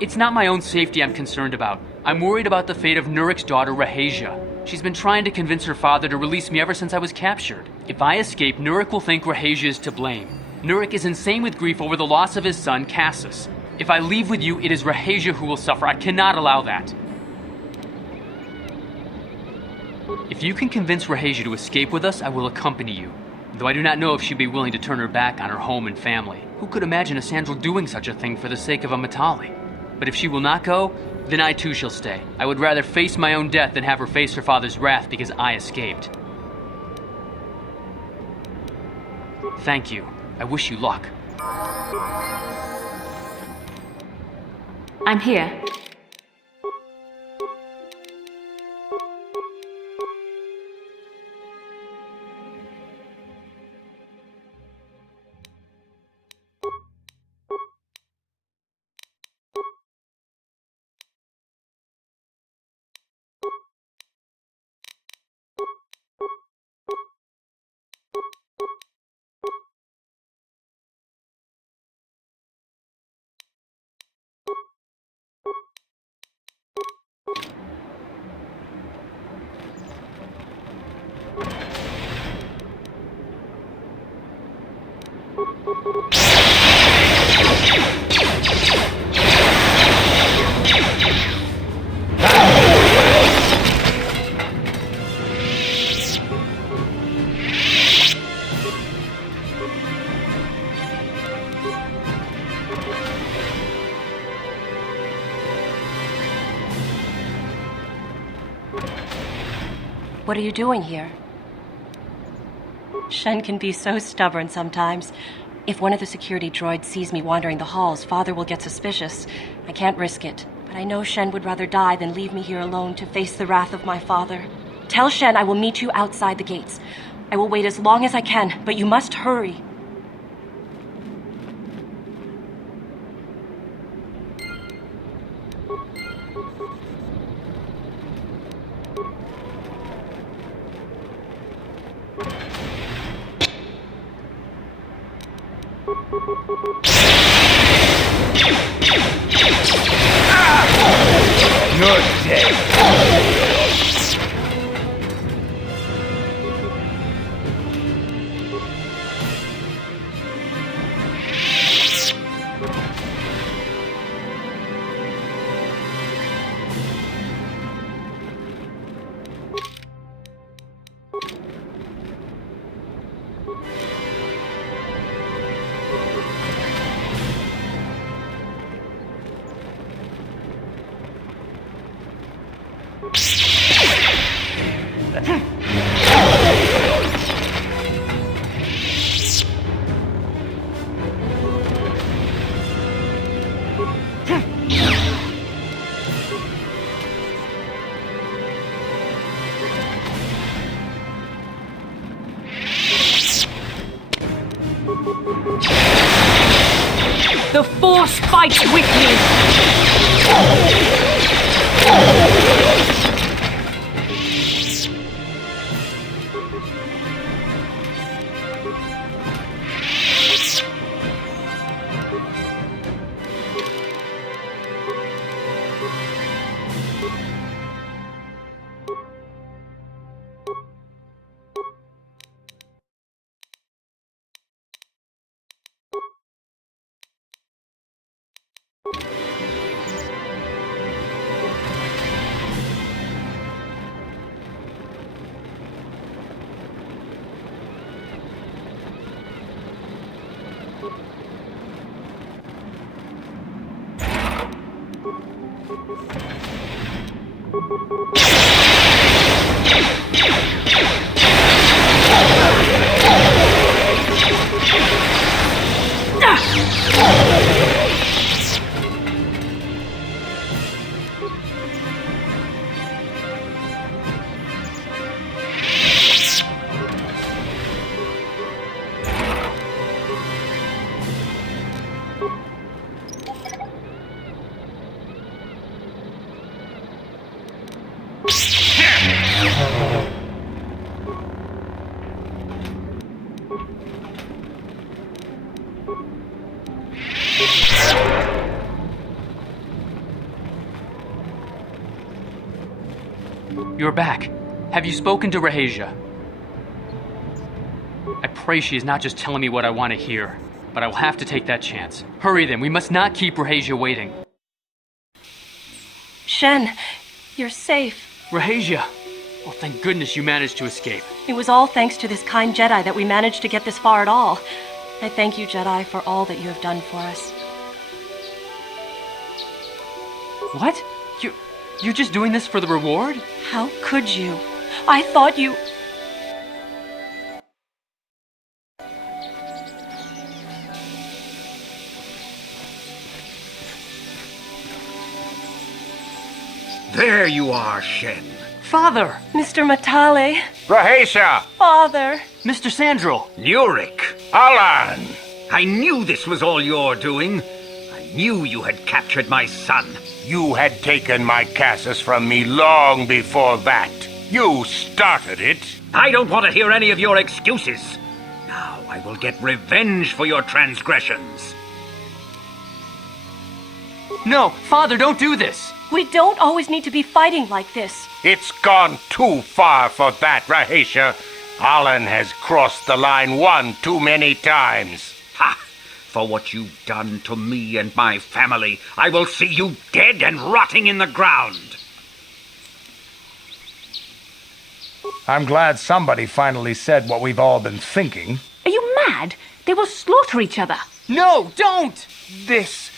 It's not my own safety I'm concerned about. I'm worried about the fate of Nurik's daughter, Rahasia. She's been trying to convince her father to release me ever since I was captured. If I escape, Nurik will think Rahasia is to blame. Nurik is insane with grief over the loss of his son, Cassius. If I leave with you, it is Rahasia who will suffer. I cannot allow that. If you can convince Rahasia to escape with us, I will accompany you. Though I do not know if she'd be willing to turn her back on her home and family. Who could imagine a Sandral doing such a thing for the sake of a Matali? But if she will not go, then I too shall stay. I would rather face my own death than have her face her father's wrath because I escaped. Thank you. I wish you luck. I'm here. What are you doing here? Shen can be so stubborn sometimes. If one of the security droids sees me wandering the halls, Father will get suspicious. I can't risk it. But I know Shen would rather die than leave me here alone to face the wrath of my father. Tell Shen I will meet you outside the gates. I will wait as long as I can, but you must hurry. The Force fights with me! You're back. Have you spoken to Rahasia? I pray she is not just telling me what I want to hear, but I will have to take that chance. Hurry then, we must not keep Rahasia waiting. Shen, you're safe. Rahasia! Oh, thank goodness you managed to escape. It was all thanks to this kind Jedi that we managed to get this far at all. I thank you, Jedi, for all that you have done for us. What? You're just doing this for the reward? How could you? I thought you... There you are, Shen. Father! Mr. Matale. Rahasia! Father! Mr. Sandral! Nurik! Alan! I knew this was all your doing. I knew you had captured my son. You had taken my Cassus from me long before that. You started it. I don't want to hear any of your excuses. Now I will get revenge for your transgressions. No, Father, don't do this! We don't always need to be fighting like this. It's gone too far for that, Rahasia. Alan has crossed the line one too many times. Ha! For what you've done to me and my family, I will see you dead and rotting in the ground. I'm glad somebody finally said what we've all been thinking. Are you mad? They will slaughter each other. No, don't! This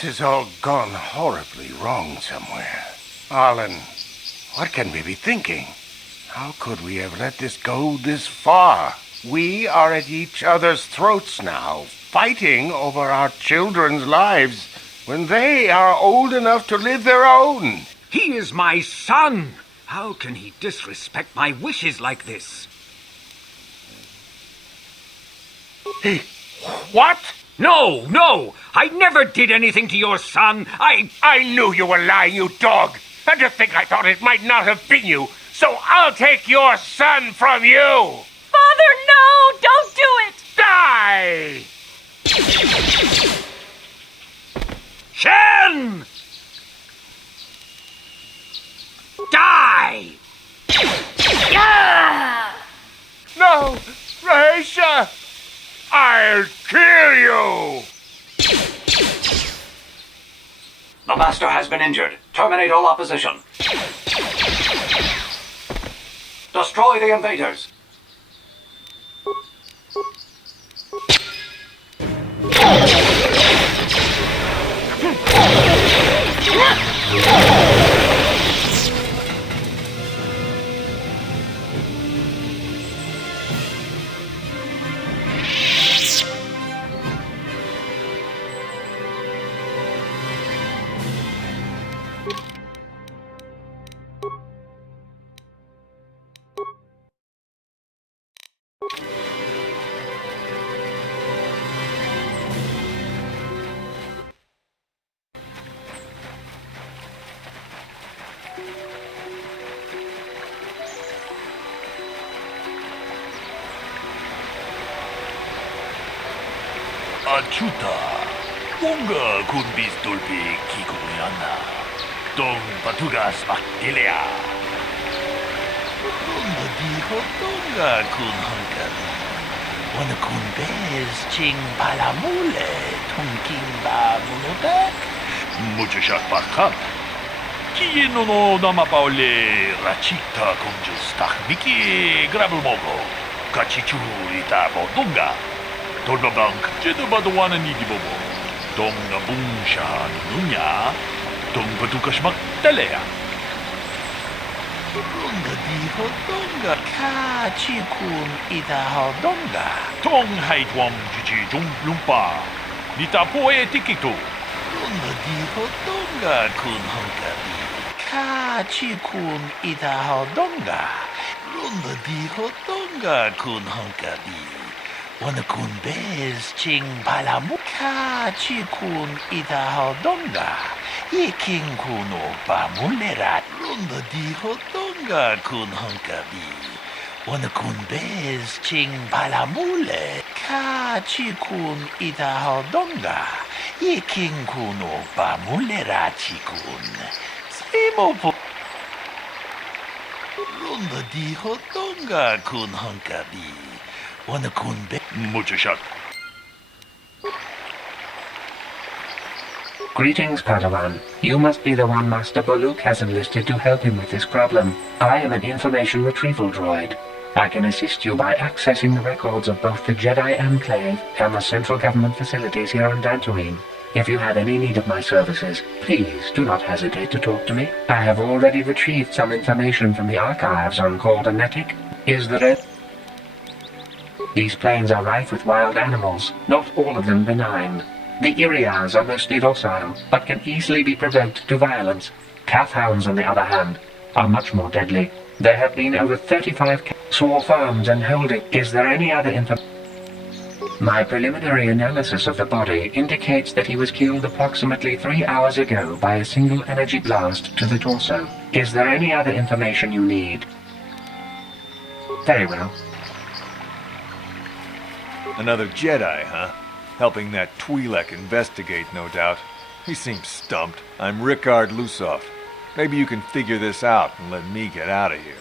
has all gone horribly wrong somewhere. Alan, what can we be thinking? How could we have let this go this far? We are at each other's throats now, fighting over our children's lives when they are old enough to live their own. He is my son. How can he disrespect my wishes like this? Hey, what? No! I never did anything to your son. I knew you were lying, you dog. And to think I thought it might not have been you. So I'll take your son from you. Father, no! Don't do it! Die! Shen! Die! No! Rahasia! I'll kill you! The Master has been injured. Terminate all opposition. Destroy the invaders. Achuta. Wonga kun bistulpi kikuyana. Dong patugas makilea. Runga diho donga kun hankali. Wana kun bez ching palamule tungkimba mulobek. Muchashak bakhat. Kieno no namapaule rachita kunjus tahmiki grabulmogo. Kachichu ita bodunga. Tolbabank jedubadwana nidibobo. Donga bungsha nunya. Dong patukashmak telea. Runga diho donga kachikun ita hodonga. Tong haitwam jiji jung lumpa. Nita poe tikitu. Runga diho donga kun honkabi. Kachikun ita hodonga. Runga diho donga kun honkabi. Wana kun bez ching palamu. Kachikun ita hodonga. Iking kuno pamulerat. Runda diho donga kun honkabi. Wana kun bez ching palamule. Kachikun ita hodonga. Iking kuno pamulerachikun. Simo po. Runda diho donga kun honkabi. Wana kun bez. Muchashak. Greetings, Padawan. You must be the one Master Boluk has enlisted to help him with this problem. I am an information retrieval droid. I can assist you by accessing the records of both the Jedi Enclave and the central government facilities here on Dantooine. If you have any need of my services, please do not hesitate to talk to me. I have already retrieved some information from the archives on Caldernetic. Is there These plains are rife with wild animals, not all of them benign. The Irias are mostly docile, but can easily be provoked to violence. Calfhounds, on the other hand, are much more deadly. There have been over 35 small farms and holding. Is there any other information? My preliminary analysis of the body indicates that he was killed approximately 3 hours ago by a single energy blast to the torso. Is there any other information you need? Very well. Another Jedi, huh? Helping that Twi'lek investigate, no doubt. He seems stumped. I'm Rickard Lusoff. Maybe you can figure this out and let me get out of here.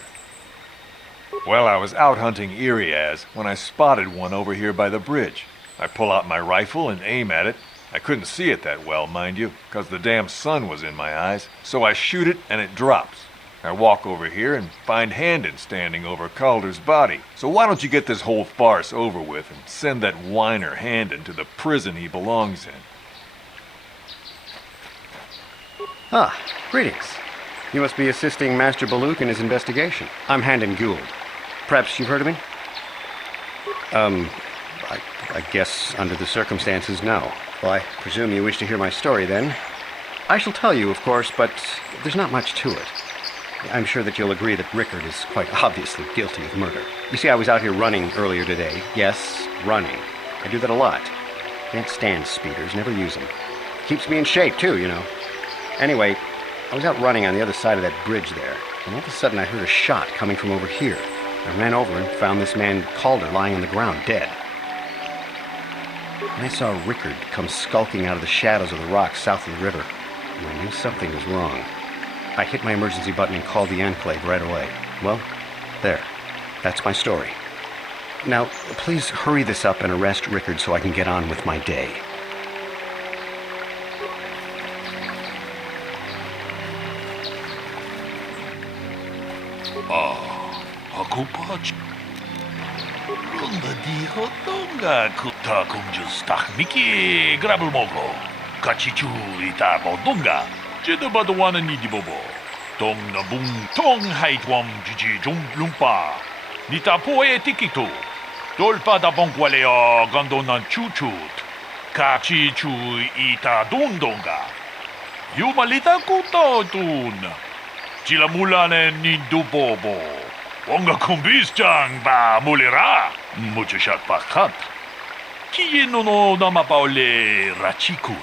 Well, I was out hunting Irias when I spotted one over here by the bridge. I pull out my rifle and aim at it. I couldn't see it that well, mind you, because the damn sun was in my eyes. So I shoot it and it drops. I walk over here and find Handon standing over Calder's body. So why don't you get this whole farce over with and send that whiner Handon to the prison he belongs in? Ah, greetings. You must be assisting Master Boluk in his investigation. I'm Handon Gould. Perhaps you've heard of me? I guess under the circumstances, no. Well, I presume you wish to hear my story then. I shall tell you, of course, but there's not much to it. I'm sure that you'll agree that Rickard is quite obviously guilty of murder. You see, I was out here running earlier today. Yes, running. I do that a lot. Can't stand speeders, never use them. Keeps me in shape, too, you know. Anyway, I was out running on the other side of that bridge there, and all of a sudden I heard a shot coming from over here. I ran over and found this man Calder lying on the ground, dead. And I saw Rickard come skulking out of the shadows of the rocks south of the river, and I knew something was wrong. I hit my emergency button and called the Enclave right away. Well, there. That's my story. Now, please hurry this up and arrest Rickard so I can get on with my day. Hakupach. Runda diho donga kuta kunjus tahmiki grabulmogo. Kachichu ita bodunga. Jedabadwana nidibobo. Tong na bung tong haitwam jiji jung lumpa. Nita poe tikitu. Dolpa da bongwalea gandonan chuchut. Kachichu ita dundonga. Yumalita kuta tun. Chilamulane nindubobo. Wonga kumbisjang ba mulira. Muchashat pakhat. Kieno no namapaule rachikun.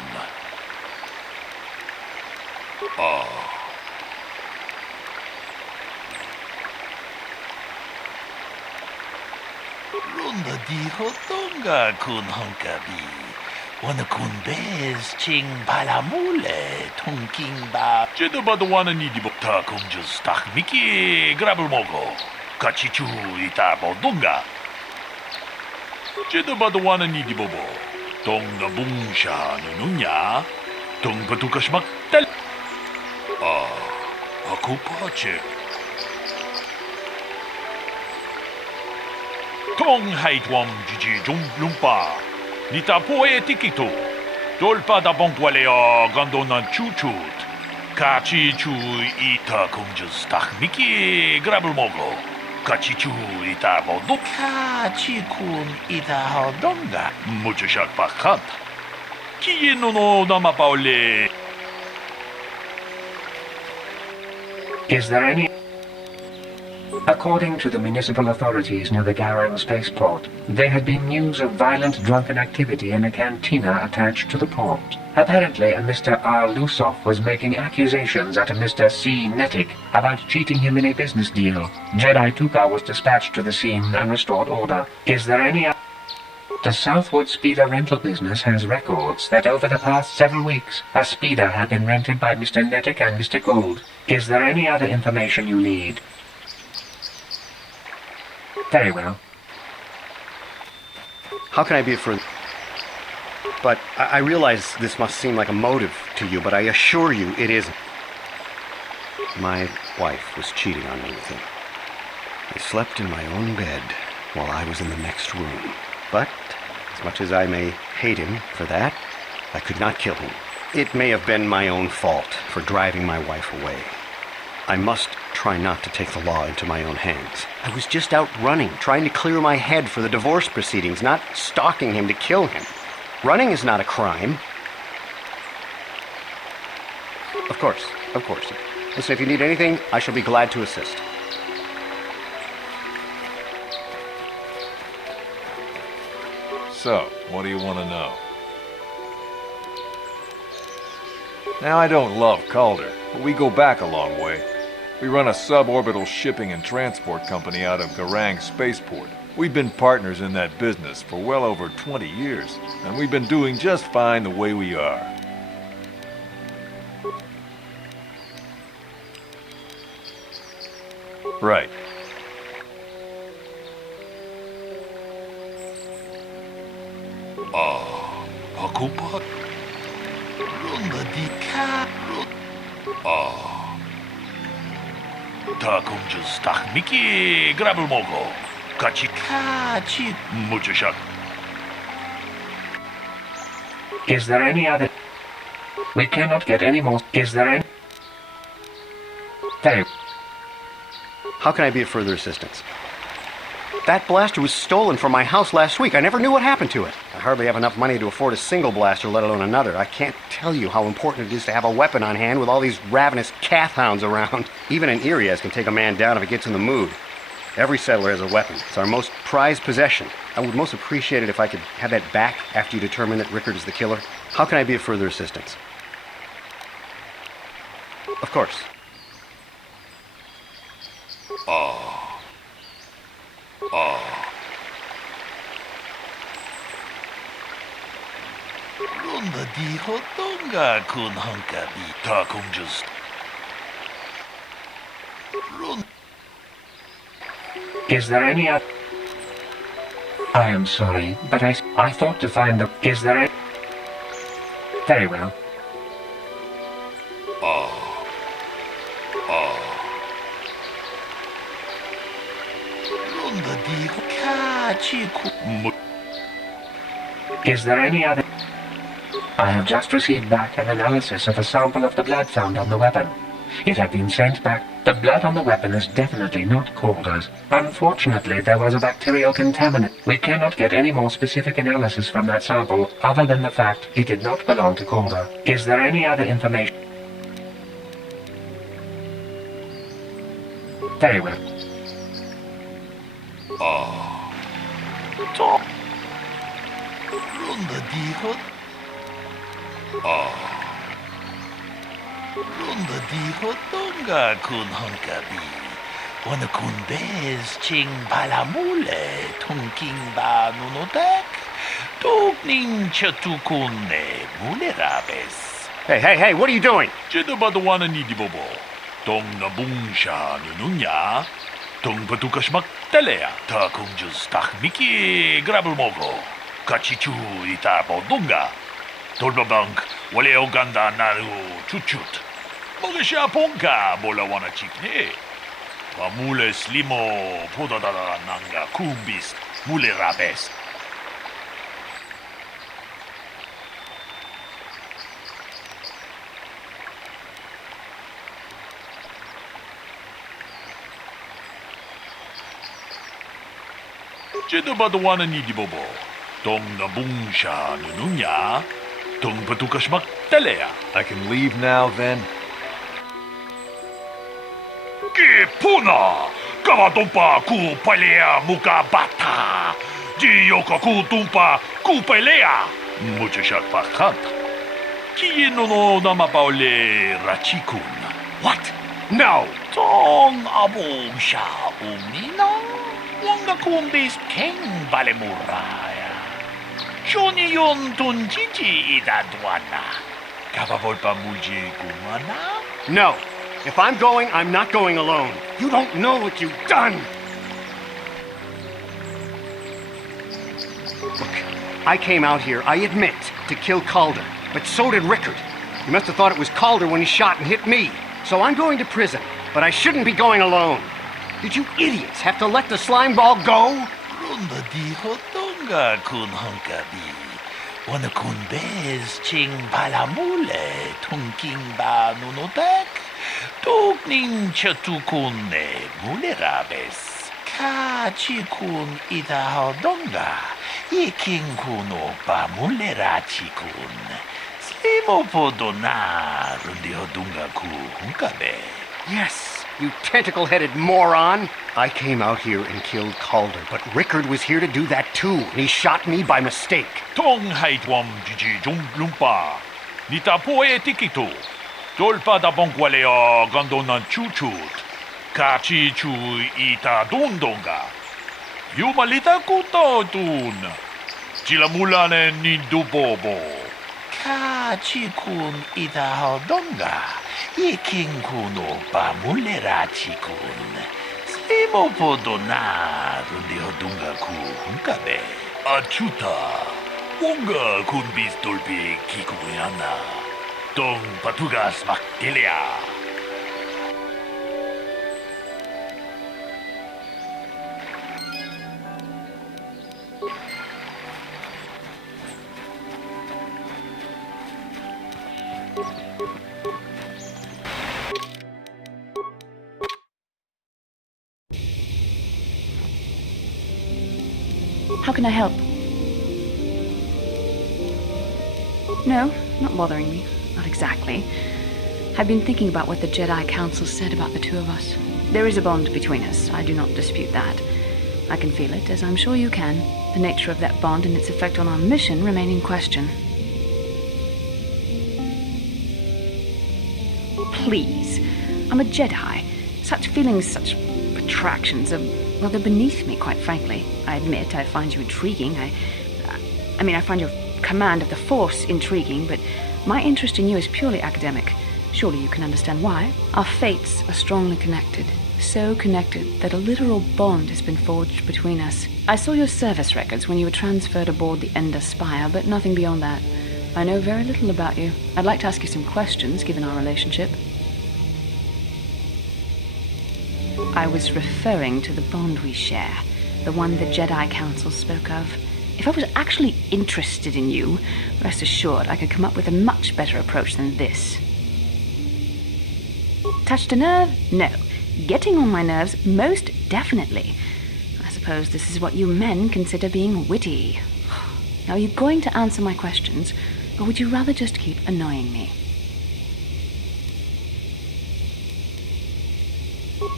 Runda diho donga kun honkabi. Wanakundez ching palamule tungking ba. Jedo badawana ni di bokta kumjus tak miki grabel mogo. Kachichu ita bodunga. Jedo badawana ni di bobo. Tong na bungsha nununya. Tong patukas maktal. Aku pache. Tong haitwam jiji jum lumpa. Nita poe tikito. Dolpa da bonkwalea gandonan chuchut. Kachichu ita kumjus takmiki grabel mogo. Kachichu ita bodu. Kachikun ita hodonga. Mucho shak pakat. Kiye no nama paole. Is there any... According to the municipal authorities near the Garang spaceport, there had been news of violent drunken activity in a cantina attached to the port. Apparently, a Mr. R. Lusov was making accusations at a Mr. C. Netic about cheating him in a business deal. Jedi Tuka was dispatched to the scene and restored order. Is there any... The Southwood Speeder rental business has records that over the past several weeks, a speeder had been rented by Mr. Netic and Mr. Gould. Is there any other information you need? Very well. How can I be of further... But I realize this must seem like a motive to you, but I assure you it isn't. My wife was cheating on me with him. I slept in my own bed while I was in the next room. But, as much as I may hate him for that, I could not kill him. It may have been my own fault for driving my wife away. I must try not to take the law into my own hands. I was just out running, trying to clear my head for the divorce proceedings, not stalking him to kill him. Running is not a crime. Of course. Listen, if you need anything, I shall be glad to assist. So, what do you want to know? Now, I don't love Calder, but we go back a long way. We run a suborbital shipping and transport company out of Garang Spaceport. We've been partners in that business for well over 20 years, and we've been doing just fine the way we are. Right. Hakupa. Runda di ka. Takumjus takmiki grabel mogo. Kachi. Mucho shak. Is there any other... We cannot get any more... Is there any... Very... How can I be of further assistance? That blaster was stolen from my house last week. I never knew what happened to it. I hardly have enough money to afford a single blaster, let alone another. I can't tell you how important it is to have a weapon on hand with all these ravenous cath hounds around. Even an Irias can take a man down if it gets in the mood. Every settler has a weapon. It's our most prized possession. I would most appreciate it if I could have that back after you determine that Rickard is the killer. How can I be of further assistance? Of course. Runda di hodonga kun hankabi. Takumjus. Is there any other... I am sorry, but I thought to find the... Is there any... Very well. Runda di kachiku. Is there any other... I have just received back an analysis of a sample of the blood found on the weapon. It had been sent back. The blood on the weapon is definitely not Calder's. Unfortunately, there was a bacterial contaminant. We cannot get any more specific analysis from that sample, other than the fact it did not belong to Calder. Is there any other information? Very well. Runda di hot. Runda di hodonga kun hankabi. Wanakundez ching palamule tungking ba nunotek. Tukning chatukune mulerabes. Hey, what are you doing? Jedabadawana ni dibobo. Tong nabungsha nununya. Tong patukas magtalea. Takong Diyos takmiki grabel mogo. Kachichu ita bodunga. Tolbabank wale oganda naru chuchut. Mogasha ponka bolawana chikne. Pamule slimo podadada nanga kumbis mulerabes. Jedabadawana ni dibobo. Tong nabungsha nununya. Tong patukas magtalea. I can leave now, then? Kipuna! Kavatumpa ku palea muka bata! Diyoka ku tumpa ku palea! Muchashat pakant. Kieno no namapaule rachikun. What? No! Tong abungsha umina. Wanga kumbis king balemuraya. Johnny yon tunjiji idadwana. Kavavolpa mulji kumana? No. If I'm going, I'm not going alone. You don't know what you've done. Look, I came out here, I admit, to kill Calder. But so did Rickard. He must have thought it was Calder when he shot and hit me. So I'm going to prison. But I shouldn't be going alone. Did you idiots have to let the slime ball go? Runda di hotonga kun honkabi. Wana kun bez ching balamule tunking ba nunotek. Tukning chatukune mulerabes. Kachikun ita hodonga. Iking kuno pa mulerachikun. Slimo podona rundi hodunga ku hunkabe. Yes, you tentacle-headed moron. I came out here and killed Calder, but Rickard was here to do that too, and he shot me by mistake. Tong haitwam jiji jumplumpa. Nita poe tikito. Tolpa da bonkwaleo gandonan chuchut. Kachi chu ita dundonga. Yumalita kuto tun. Chilamulane nindubobo. Kachi kun ita hodonga. Iking kuno pa mulerachikun. Slimo podona rundi hodunga ku hunkabe. Achuta. Wonga kun bistolpi kikuyana. Tong patugas maktilea. How can I help? No, not bothering me. Not exactly. I've been thinking about what the Jedi Council said about the two of us. There is a bond between us. I do not dispute that. I can feel it, as I'm sure you can. The nature of that bond and its effect on our mission remain in question. Please. I'm a Jedi. Such feelings, such attractions are, well, they're beneath me, quite frankly. I admit I find you intriguing. I find your command of the Force intriguing, but my interest in you is purely academic. Surely you can understand why. Our fates are strongly connected. So connected that a literal bond has been forged between us. I saw your service records when you were transferred aboard the Ender Spire, but nothing beyond that. I know very little about you. I'd like to ask you some questions, given our relationship. I was referring to the bond we share, the one the Jedi Council spoke of. If I was actually interested in you, rest assured I could come up with a much better approach than this. Touched a nerve? No. Getting on my nerves? Most definitely. I suppose this is what you men consider being witty. Now, are you going to answer my questions, or would you rather just keep annoying me?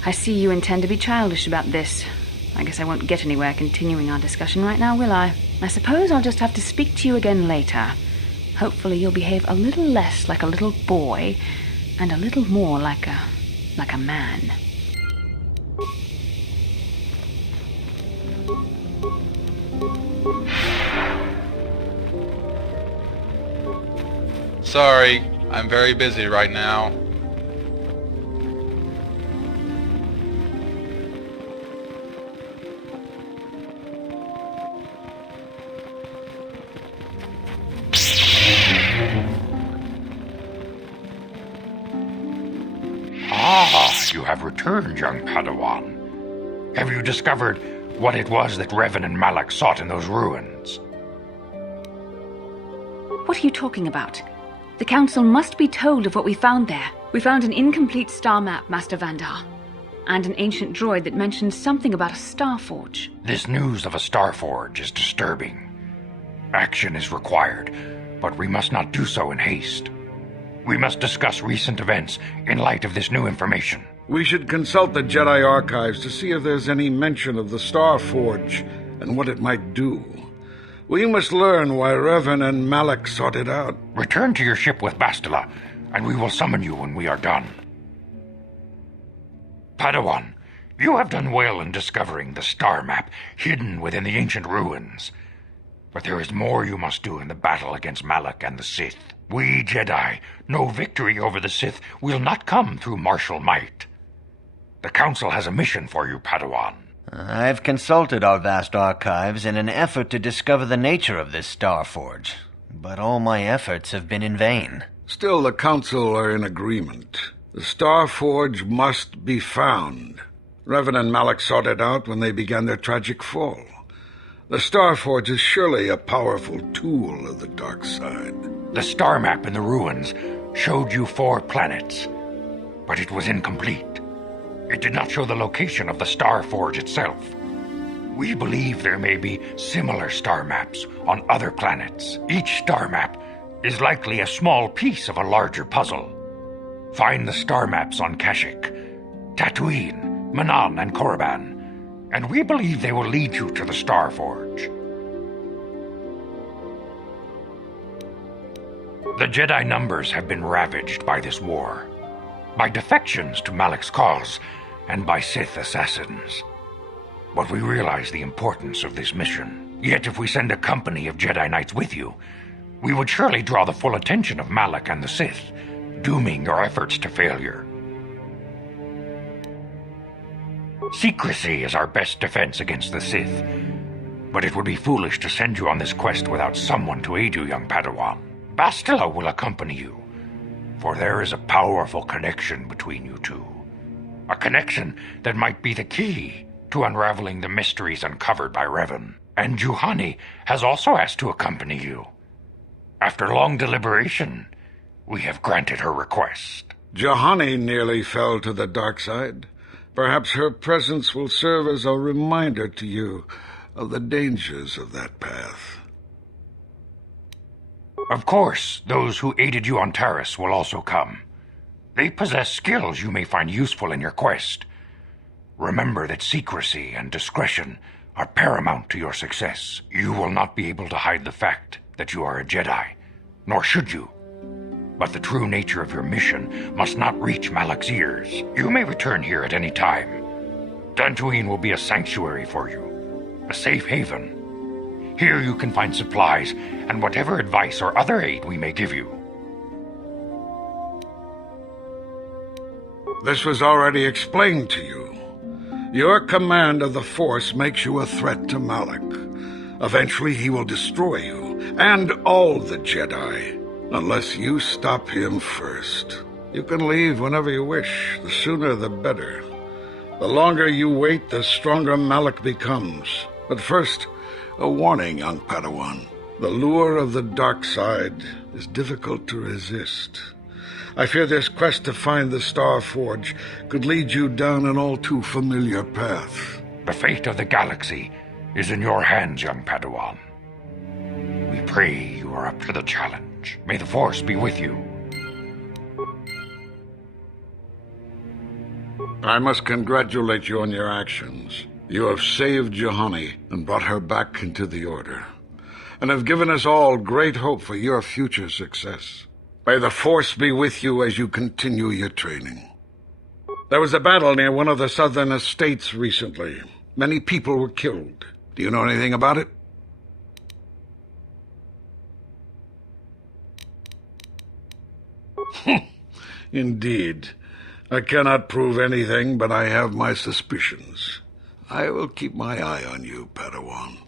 I see you intend to be childish about this. I guess I won't get anywhere continuing our discussion right now, will I? I suppose I'll just have to speak to you again later. Hopefully you'll behave a little less like a little boy and a little more like a man. Sorry, I'm very busy right now. You have returned, young Padawan. Have you discovered what it was that Revan and Malak sought in those ruins? What are you talking about? The Council must be told of what we found there. We found an incomplete star map, Master Vandar, and an ancient droid that mentioned something about a star forge. This news of a star forge is disturbing. Action is required, but we must not do so in haste. We must discuss recent events in light of this new information. We should consult the Jedi archives to see if there's any mention of the Star Forge and what it might do. We must learn why Revan and Malak sought it out. Return to your ship with Bastila, and we will summon you when we are done. Padawan, you have done well in discovering the star map hidden within the ancient ruins. But there is more you must do in the battle against Malak and the Sith. We Jedi know victory over the Sith will not come through martial might. The Council has a mission for you, Padawan. I've consulted our vast archives in an effort to discover the nature of this star forge, but all my efforts have been in vain. Still, the Council are in agreement. The Star Forge must be found. Revan and Malak sought it out when they began their tragic fall. The Star Forge is surely a powerful tool of the dark side. The star map in the ruins showed you 4 planets, but it was incomplete. It did not show the location of the Star Forge itself. We believe there may be similar star maps on other planets. Each star map is likely a small piece of a larger puzzle. Find the star maps on Kashyyyk, Tatooine, Manan, and Korriban, and we believe they will lead you to the Star Forge. The Jedi numbers have been ravaged by this war, by defections to Malak's cause, and by Sith assassins. But we realize the importance of this mission. Yet if we send a company of Jedi Knights with you, we would surely draw the full attention of Malak and the Sith, dooming your efforts to failure. Secrecy is our best defense against the Sith, but it would be foolish to send you on this quest without someone to aid you, young Padawan. Bastila will accompany you, for there is a powerful connection between you two. A connection that might be the key to unraveling the mysteries uncovered by Revan. And Juhani has also asked to accompany you. After long deliberation, we have granted her request. Juhani nearly fell to the dark side. Perhaps her presence will serve as a reminder to you of the dangers of that path. Of course, those who aided you on Taris will also come. They possess skills you may find useful in your quest. Remember that secrecy and discretion are paramount to your success. You will not be able to hide the fact that you are a Jedi, nor should you. But the true nature of your mission must not reach Malak's ears. You may return here at any time. Dantooine will be a sanctuary for you, a safe haven. Here you can find supplies and whatever advice or other aid we may give you. This was already explained to you. Your command of the Force makes you a threat to Malak. Eventually he will destroy you, and all the Jedi, unless you stop him first. You can leave whenever you wish. The sooner the better. The longer you wait, the stronger Malak becomes. But first, a warning, young Padawan. The lure of the dark side is difficult to resist. I fear this quest to find the Star Forge could lead you down an all too familiar path. The fate of the galaxy is in your hands, young Padawan. We pray you are up to the challenge. May the Force be with you. I must congratulate you on your actions. You have saved Juhani and brought her back into the Order, and have given us all great hope for your future success. May the Force be with you as you continue your training. There was a battle near one of the southern estates recently. Many people were killed. Do you know anything about it? Indeed. I cannot prove anything, but I have my suspicions. I will keep my eye on you, Padawan.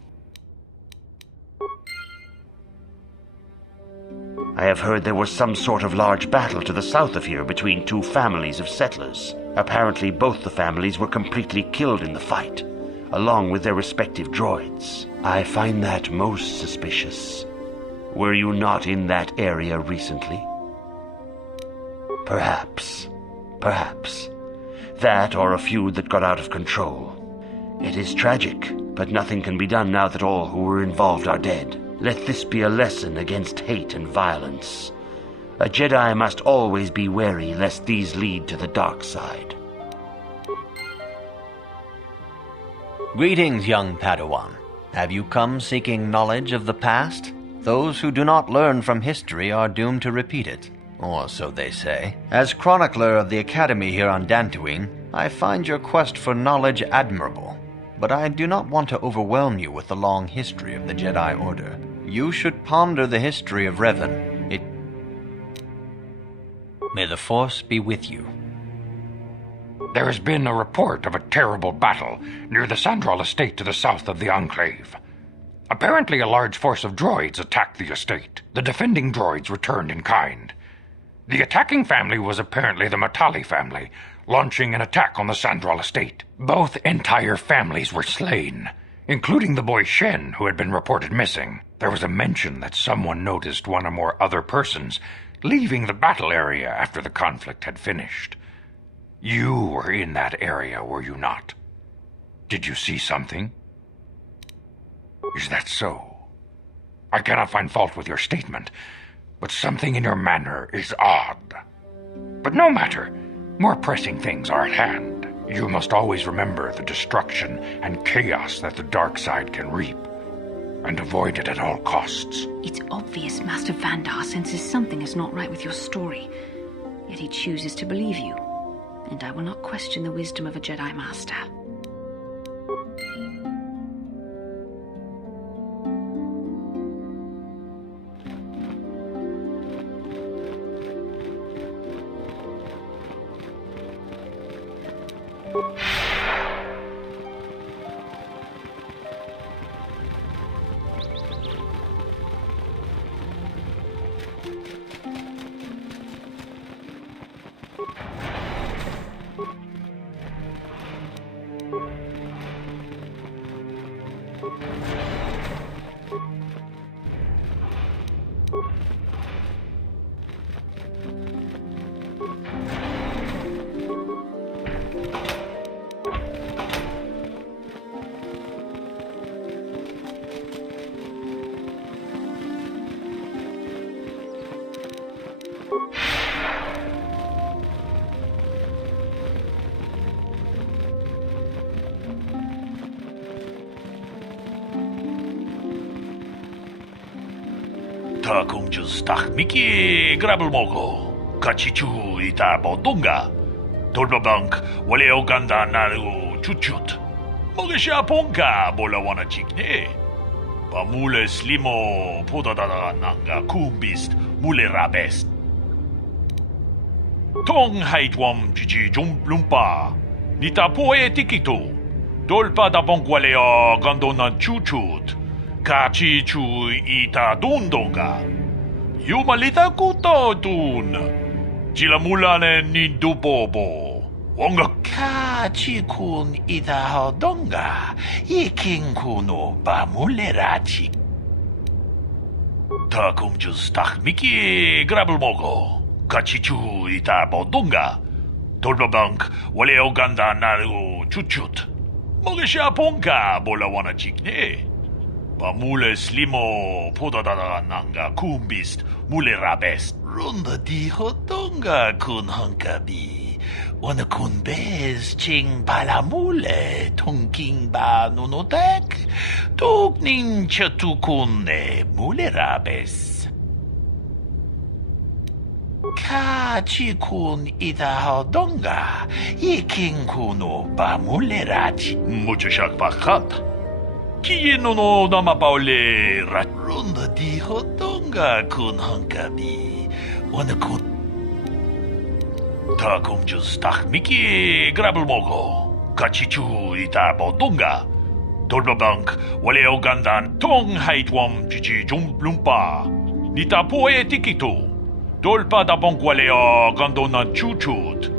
I have heard there was some sort of large battle to the south of here between two families of settlers. Apparently both the families were completely killed in the fight, along with their respective droids. I find that most suspicious. Were you not in that area recently? Perhaps. That or a feud that got out of control. It is tragic, but nothing can be done now that all who were involved are dead. Let this be a lesson against hate and violence. A Jedi must always be wary lest these lead to the dark side. Greetings, young Padawan. Have you come seeking knowledge of the past? Those who do not learn from history are doomed to repeat it, or so they say. As chronicler of the Academy here on Dantooine, I find your quest for knowledge admirable, but I do not want to overwhelm you with the long history of the Jedi Order. You should ponder the history of Revan. May the Force be with you. There has been a report of a terrible battle near the Sandral estate to the south of the Enclave. Apparently a large force of droids attacked the estate. The defending droids returned in kind. The attacking family was apparently the Matali family, launching an attack on the Sandral estate. Both entire families were slain, including the boy Shen, who had been reported missing. There was a mention that someone noticed one or more other persons leaving the battle area after the conflict had finished. You were in that area, were you not? Did you see something? Is that so? I cannot find fault with your statement, but something in your manner is odd. But no matter. More pressing things are at hand. You must always remember the destruction and chaos that the dark side can reap, and avoid it at all costs. It's obvious Master Vandar senses something is not right with your story, yet he chooses to believe you, and I will not question the wisdom of a Jedi Master. Takumjus tahmiki grabulmogo. Kachichu ita bodunga. Tolbabank wale oganda naru chuchut. Mogesha ponka bolawana chikne. Pamule slimo podadada nanga kumbist mule rabest. Tong haitwam chichi lumpa. Nita poe tikito. Dolpa da bonkwaleo gandona chuchut. Kachi chu ita dundonga. Yumalita kuto dun. Jilamulane ni dubobo. Wonga kachi kun ita hodonga. Iking kuno bamulerachi. Takum just tahmiki grabulmogo. Kachi chu ita bodonga. Tolbabank wale oganda naru chuchut. Mogesha ponka bolawana chikne. Pamule slimo podadada nanga kumbist mule rabest. Runda di hodonga kun hankabi. Wana kun bez ching palamule tongking ba nunotek. Tugnin chatukune mule rabes. Kachi kun ida hodonga. Iking kuno ba mule rachi. Mucho shak bakant. Kino no namapaule rat. Runda di hodonga kun hankabi. Wana kun 다 공주 스탁 미끼 그랍을 먹고 같이 주이다 뭐동가 돌바방크 원래요 간단 통하이트웜 지지 좀 룸바 니타 포에 티키토 돌바다봉 원래요 간도나 추추트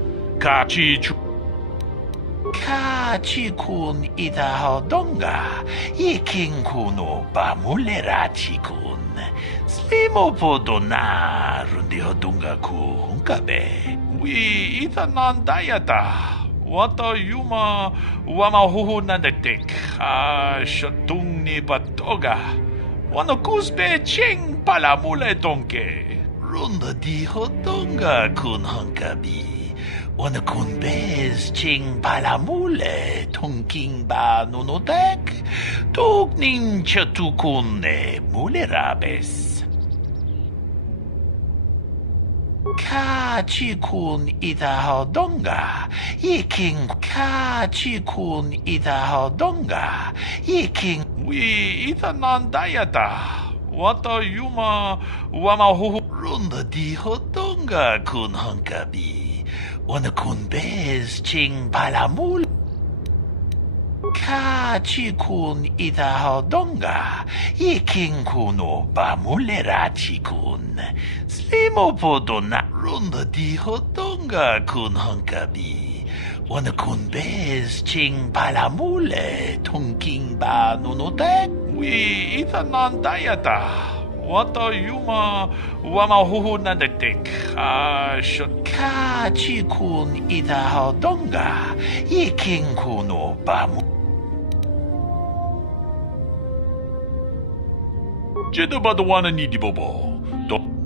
같이 군 이다 하던가 이킹쿠노 바물레라 지군 슬리모포도 나룬디 하던가 쿠hunkabe 위 이다 난다야다 왔다 유마 와마 호호난데틱 셔뚱니 바토가 와노 쿠스베 칭 팔라물레 동게 룬다 디호던가 군헌카비 와노 군베스 칭 팔라물레 통킹바 노노덱 독닌 셔투군네 물레라베스 같이 군 이다 하던가 이킹 같이 군 이다 하던가 이킹 위 이다 난다야다 왔다 유마 와마 호호 룬다 디호던가 군헌카비 와나 군베스 칭 발라물 같이 군 이다 하던가 이킹쿠노 바물레라 지군 슬리모포도 나 룬다 디호던가 군헌카비 와나 군베스 칭 발라물레 통킹바 노노덱 위 이다 난다야다 왔다 유마 와마 호호난데틱 같이 군 이다 하던가 이킹쿠노 바무 쟤도 봐도 와는 이디 보보 또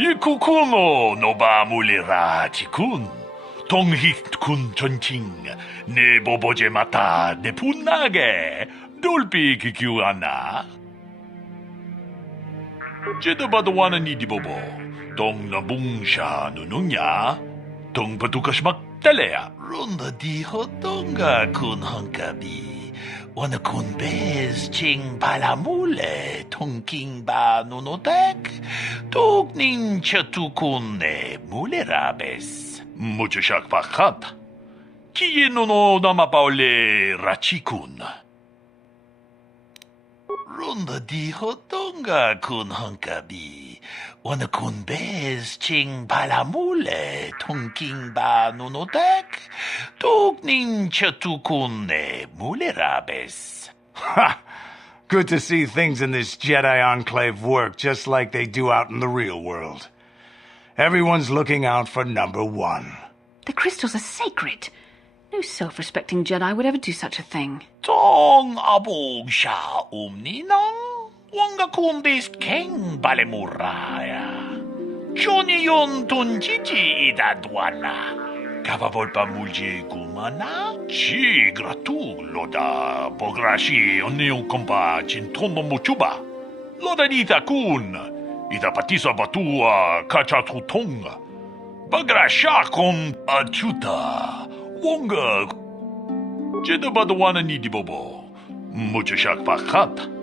이쿠쿠노 노바물리라 지군 동히군 전칭 내 보보제 마타 내 분나게 돌비 기규하나 쟤도 봐도 와는 이디 보보 동나뭉샤 누누냐 동바두카시막 달래야 론다 디호동가 군헌카비 와나 군베스 칭 발라물레 통킹바 노노덱 독닌 셔투군네 물레라베스 무주샥 바칸타 키예노노 나마바올레 라치군 론다 디호동가 군헌카비 와나 군베스 칭 발라물레 통킹바 노노덱 독닌 셔투군네 물레라베스 Ha! Good to see things in this Jedi Enclave work just like they do out in the real world. Everyone's looking out for number one. The crystals are sacred. No self-respecting Jedi would ever do such a thing. 정 아봉샤 옴니낭 왕가 콘데스 갱 발레모라야 쇼니yon 돈지지 이다두아나 가바볼바 물지 구마나 시그라투 로다 보그라시 언니용 컴바 진토노 무추바 로다니다 군 이다 바티사 바투아 카차투통 바그라샤 콘 아추타 원가 쟤도 봐도 와는 이디 보보 무주샥 바카타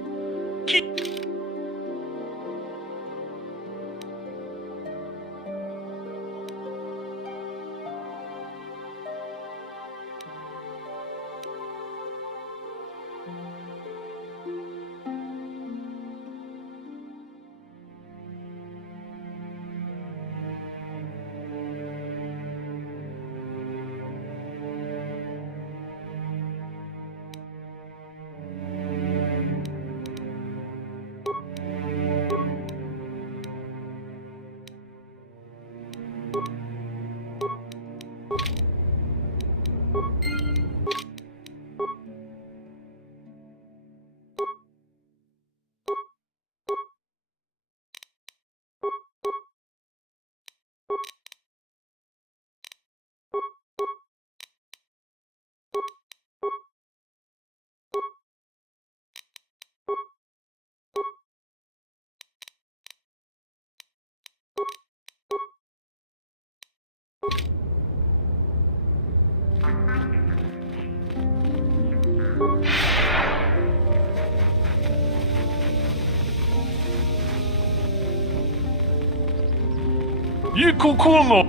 Ikukuno.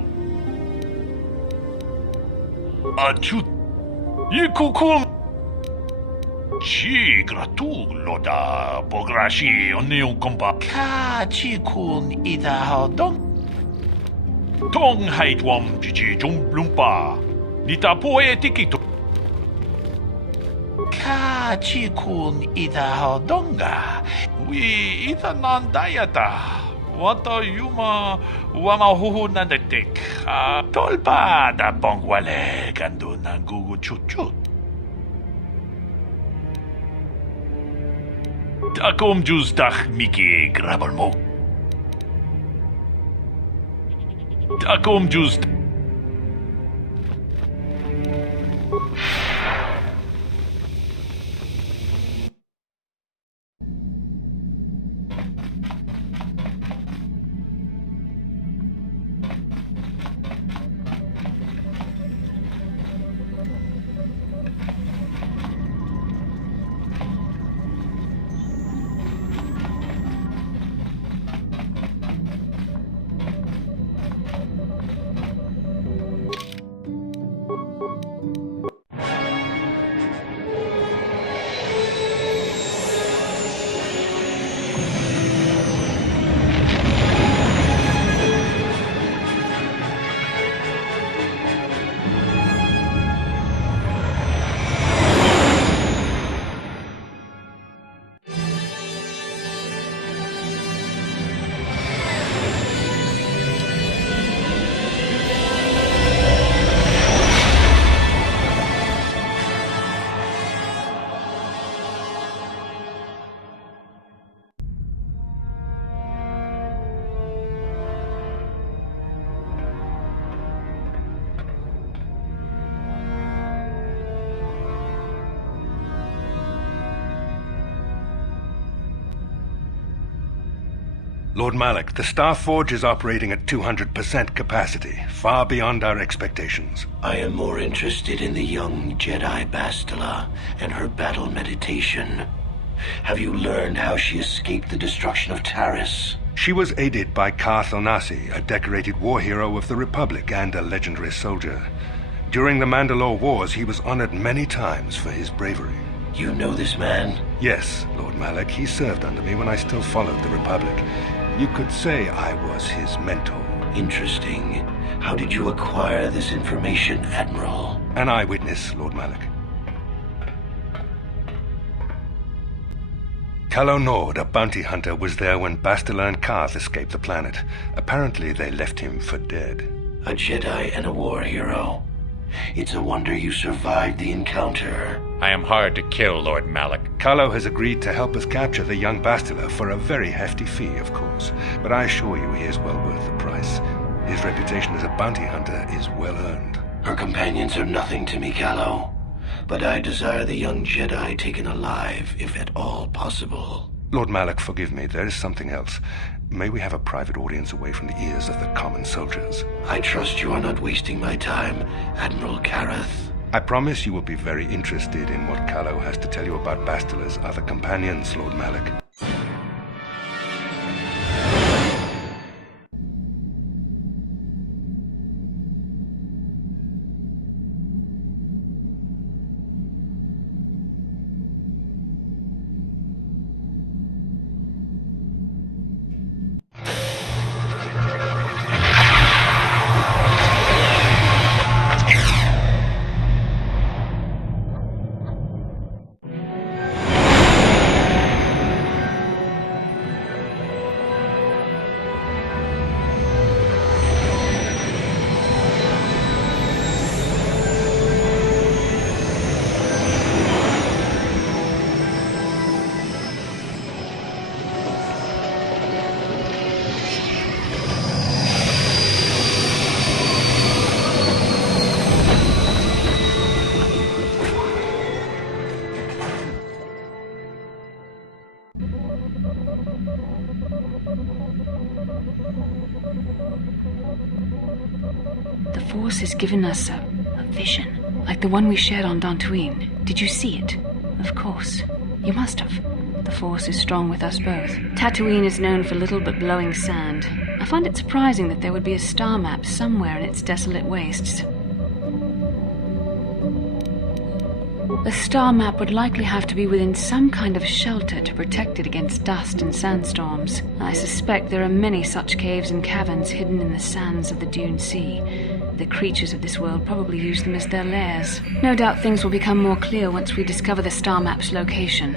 Achut. Ikukuno. Ci gratulo da pograshi onion compa. Ka chikun ida hodong. Tong haitwam jiji jumblumpa. Nita poe tikito. Ka chikun ida hodonga. We ita nandayata. Wata yuma wama huhu nandetik. Tolpa da bongwale kando nangugu chut. Takom jus dach miki grabalmo. Takom jus. Lord Malak, the Star Forge is operating at 200% capacity, far beyond our expectations. I am more interested in the young Jedi Bastila and her battle meditation. Have you learned how she escaped the destruction of Taris? She was aided by Karth Onasi, a decorated war hero of the Republic and a legendary soldier. During the Mandalore Wars, he was honored many times for his bravery. You know this man? Yes, Lord Malak. He served under me when I still followed the Republic. You could say I was his mentor. Interesting. How did you acquire this information, Admiral? An eyewitness, Lord Malak. Calo Nord, a bounty hunter, was there when Bastila and Karth escaped the planet. Apparently, they left him for dead. A Jedi and a war hero. It's a wonder you survived the encounter. I am hard to kill, Lord Malak. Calo has agreed to help us capture the young Bastila for a very hefty fee, of course. But I assure you he is well worth the price. His reputation as a bounty hunter is well earned. Her companions are nothing to me, Calo. But I desire the young Jedi taken alive, if at all possible. Lord Malak, forgive me. There is something else. May we have a private audience away from the ears of the common soldiers? I trust you are not wasting my time, Admiral Kareth. I promise you will be very interested in what Calo has to tell you about Bastila's other companions, Lord Malak. The Force has given us a vision, like the one we shared on Dantooine. Did you see it? Of course. You must have. The Force is strong with us both. Tatooine is known for little but blowing sand. I find it surprising that there would be a star map somewhere in its desolate wastes. The star map would likely have to be within some kind of shelter to protect it against dust and sandstorms. I suspect there are many such caves and caverns hidden in the sands of the Dune Sea. The creatures of this world probably use them as their lairs. No doubt things will become more clear once we discover the star map's location.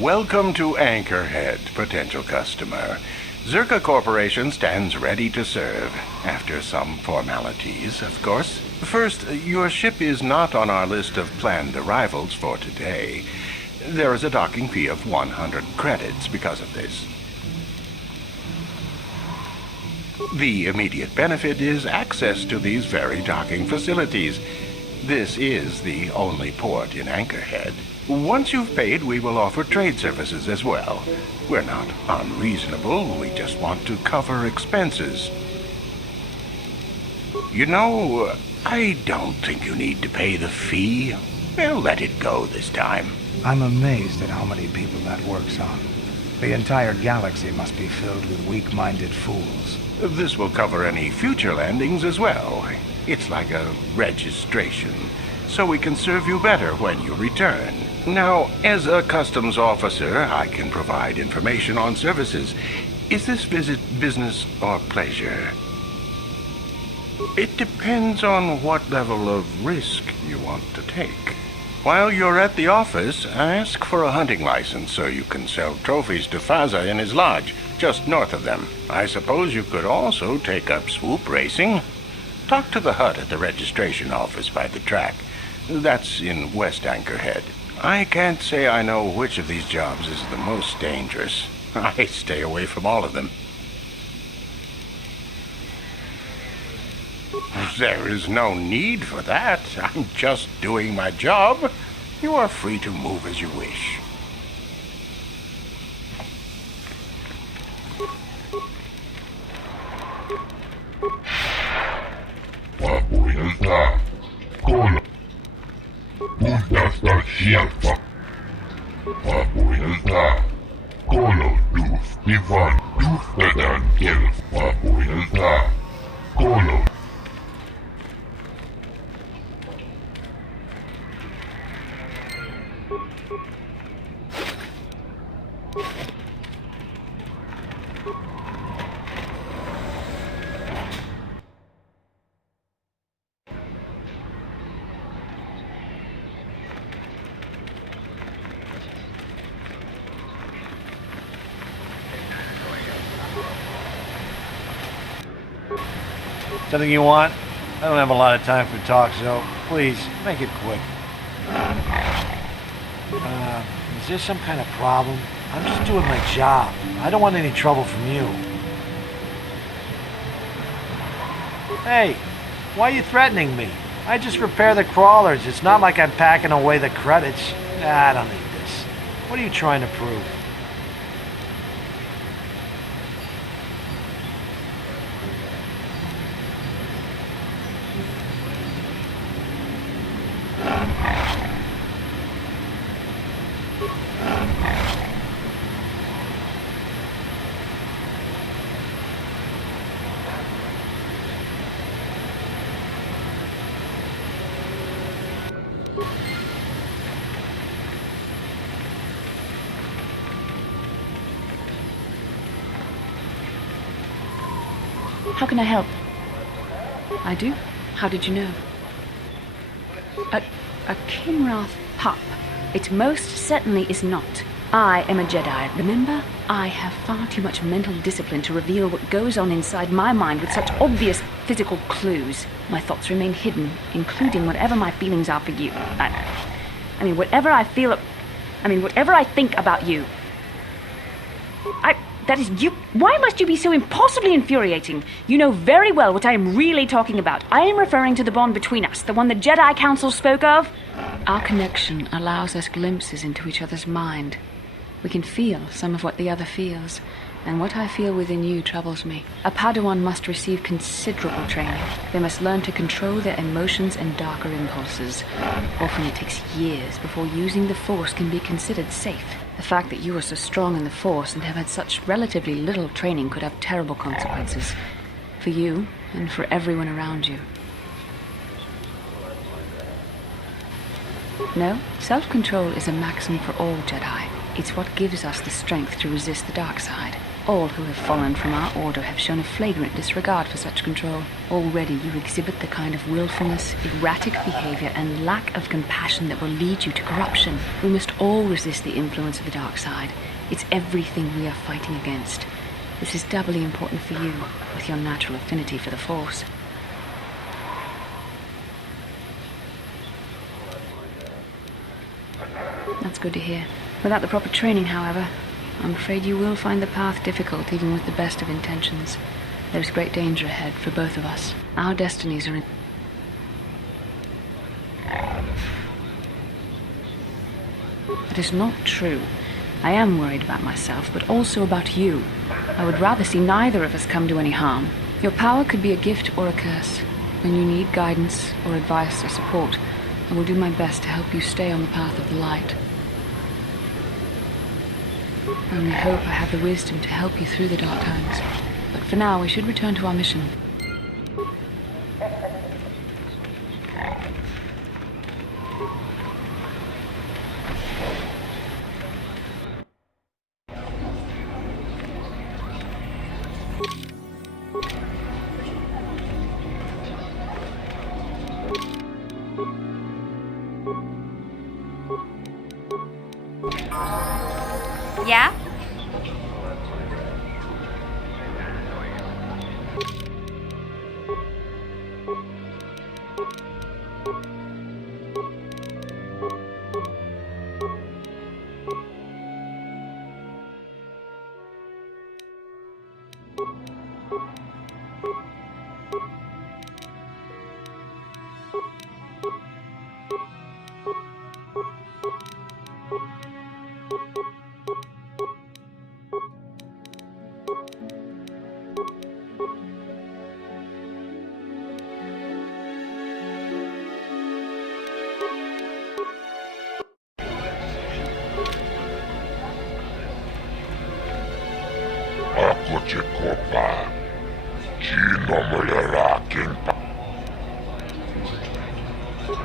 Welcome to Anchorhead, potential customer. Zerka Corporation stands ready to serve, after some formalities, of course. First, your ship is not on our list of planned arrivals for today. There is a docking fee of 100 credits because of this. The immediate benefit is access to these very docking facilities. This is the only port in Anchorhead. Once you've paid, we will offer trade services as well. We're not unreasonable, we just want to cover expenses. You know, I don't think you need to pay the fee. Well, let it go this time. I'm amazed at how many people that works on. The entire galaxy must be filled with weak-minded fools. This will cover any future landings as well. It's like a registration, so we can serve you better when you return. Now, as a customs officer, I can provide information on services. Is this visit business or pleasure? It depends on what level of risk you want to take. While you're at the office, ask for a hunting license so you can sell trophies to Faza in his lodge, just north of them. I suppose you could also take up swoop racing. Talk to the hut at the registration office by the track. That's in West Anchorhead. I can't say I know which of these jobs is the most dangerous. I stay away from all of them. There is no need for that. I'm just doing my job. You are free to move as you wish. Vapuilta, kolo. Puhdasta sieltä. Vapuilta, kolo tuhtivan tuhtadan kel. Vapuilta, kolo. Something you want? I don't have a lot of time for talk, so please, make it quick. Is there some kind of problem? I'm just doing my job. I don't want any trouble from you. Hey, why are you threatening me? I just repair the crawlers. It's not like I'm packing away the credits. Nah, I don't need this. What are you trying to prove? How can I help? I do? How did you know? A Kinrath pup. It most certainly is not. I am a Jedi, remember? I have far too much mental discipline to reveal what goes on inside my mind with such obvious physical clues. My thoughts remain hidden, including whatever my feelings are for you. Whatever I think about you. That is you. Why must you be so impossibly infuriating? You know very well what I am really talking about. I am referring to the bond between us, the one the Jedi Council spoke of. Our connection allows us glimpses into each other's mind. We can feel some of what the other feels, and what I feel within you troubles me. A Padawan must receive considerable training. They must learn to control their emotions and darker impulses. Often it takes years before using the Force can be considered safe. The fact that you are so strong in the Force and have had such relatively little training could have terrible consequences. For you, and for everyone around you. No, self-control is a maxim for all Jedi. It's what gives us the strength to resist the dark side. All who have fallen from our order have shown a flagrant disregard for such control. Already you exhibit the kind of willfulness, erratic behavior, and lack of compassion that will lead you to corruption. We must all resist the influence of the dark side. It's everything we are fighting against. This is doubly important for you, with your natural affinity for the Force. That's good to hear. Without the proper training, however, I'm afraid you will find the path difficult even with the best of intentions. There's great danger ahead for both of us. Our destinies are in... That is not true. I am worried about myself, but also about you. I would rather see neither of us come to any harm. Your power could be a gift or a curse. When you need guidance or advice or support, I will do my best to help you stay on the path of the light. I only hope I have the wisdom to help you through the dark times. But for now, we should return to our mission. Yeah? Ako Jacoba, Gino Muleraking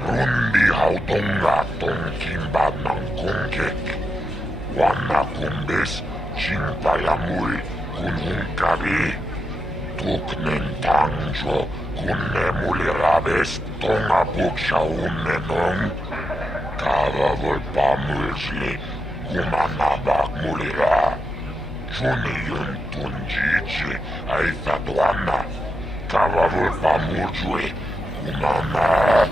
Rundi Hautonga Tongkimba Nangkongek, Wana Kumbes, Chimpalamul, Kunhunkabi, Tuknen Tangjo, Kunne Mulirabes, Tonga Buksha Unenong, Kava Volpamulsli, Kumanabak Mulira. Juni yun tunjichi ay fatwana. Kavavul pamujue. Kumana.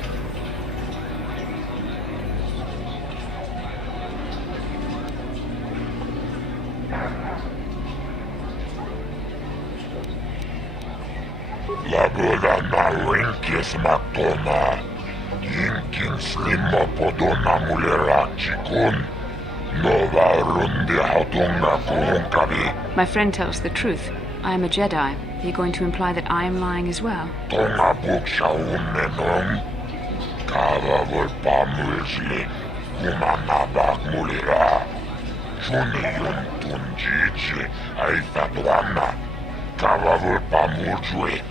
Lagoda na winkis maktona. Yinkin slimma podona mulera chikun. Nova rundi hautunga kuhunkabi. My friend tells the truth. I am a Jedi. Are you going to imply that I am lying as well? Tonga buksha unnenon. Kavavul pamujle. Kumana bak mulera. Juni yuntun jiji. Aifatuana. Kavavul pamujue.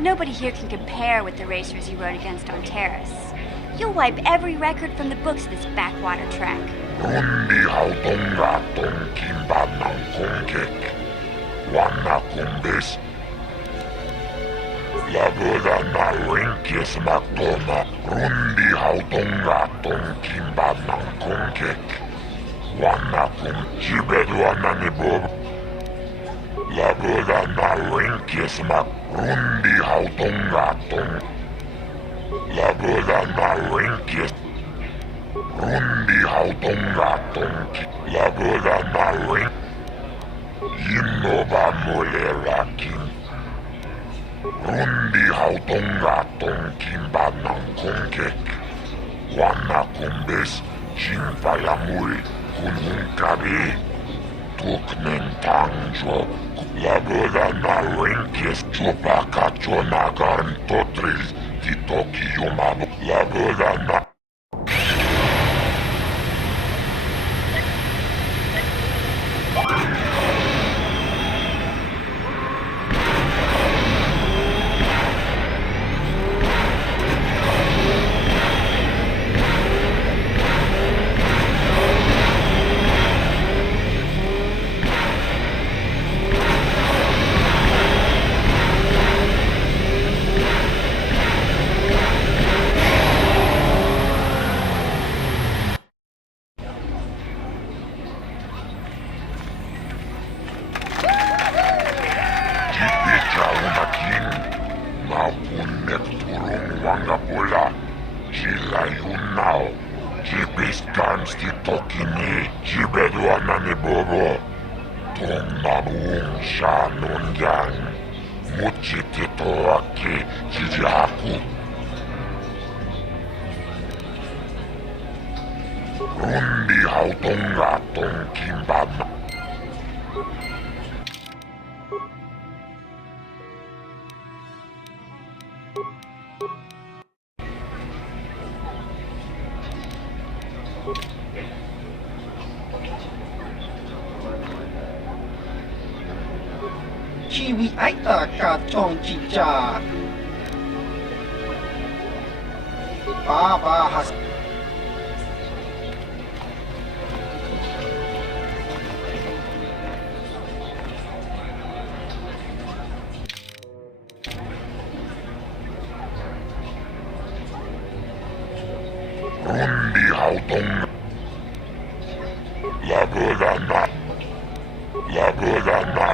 Nobody here can compare with the racers you rode against on Terrace. You'll wipe every record from the books this backwater track. Rundi hautonga tonkimba ng kongkek. Wana kumbis. Lagoda na winkis maktona. Rundi hautonga tonkimba ng kongkek. Wana kumbidwana ni Bob. Lagoda na winkis mak rundi hautonga tong. Lagoda na winkis rundi hautonga tong. Lagoda na wink yinoba mulera king. Rundi hautonga tong kimba ng kongkek. Wana kumbis chingpayamui kunhungkabi. Tuknen tangjo. Lagoda na winkis chupaka chonagarn totril titoki yumabu. Lagoda na rundi hautonga tong kimbana. Chiwi aita ka chong chicha. Baba has rundi hautonga. Lagoda na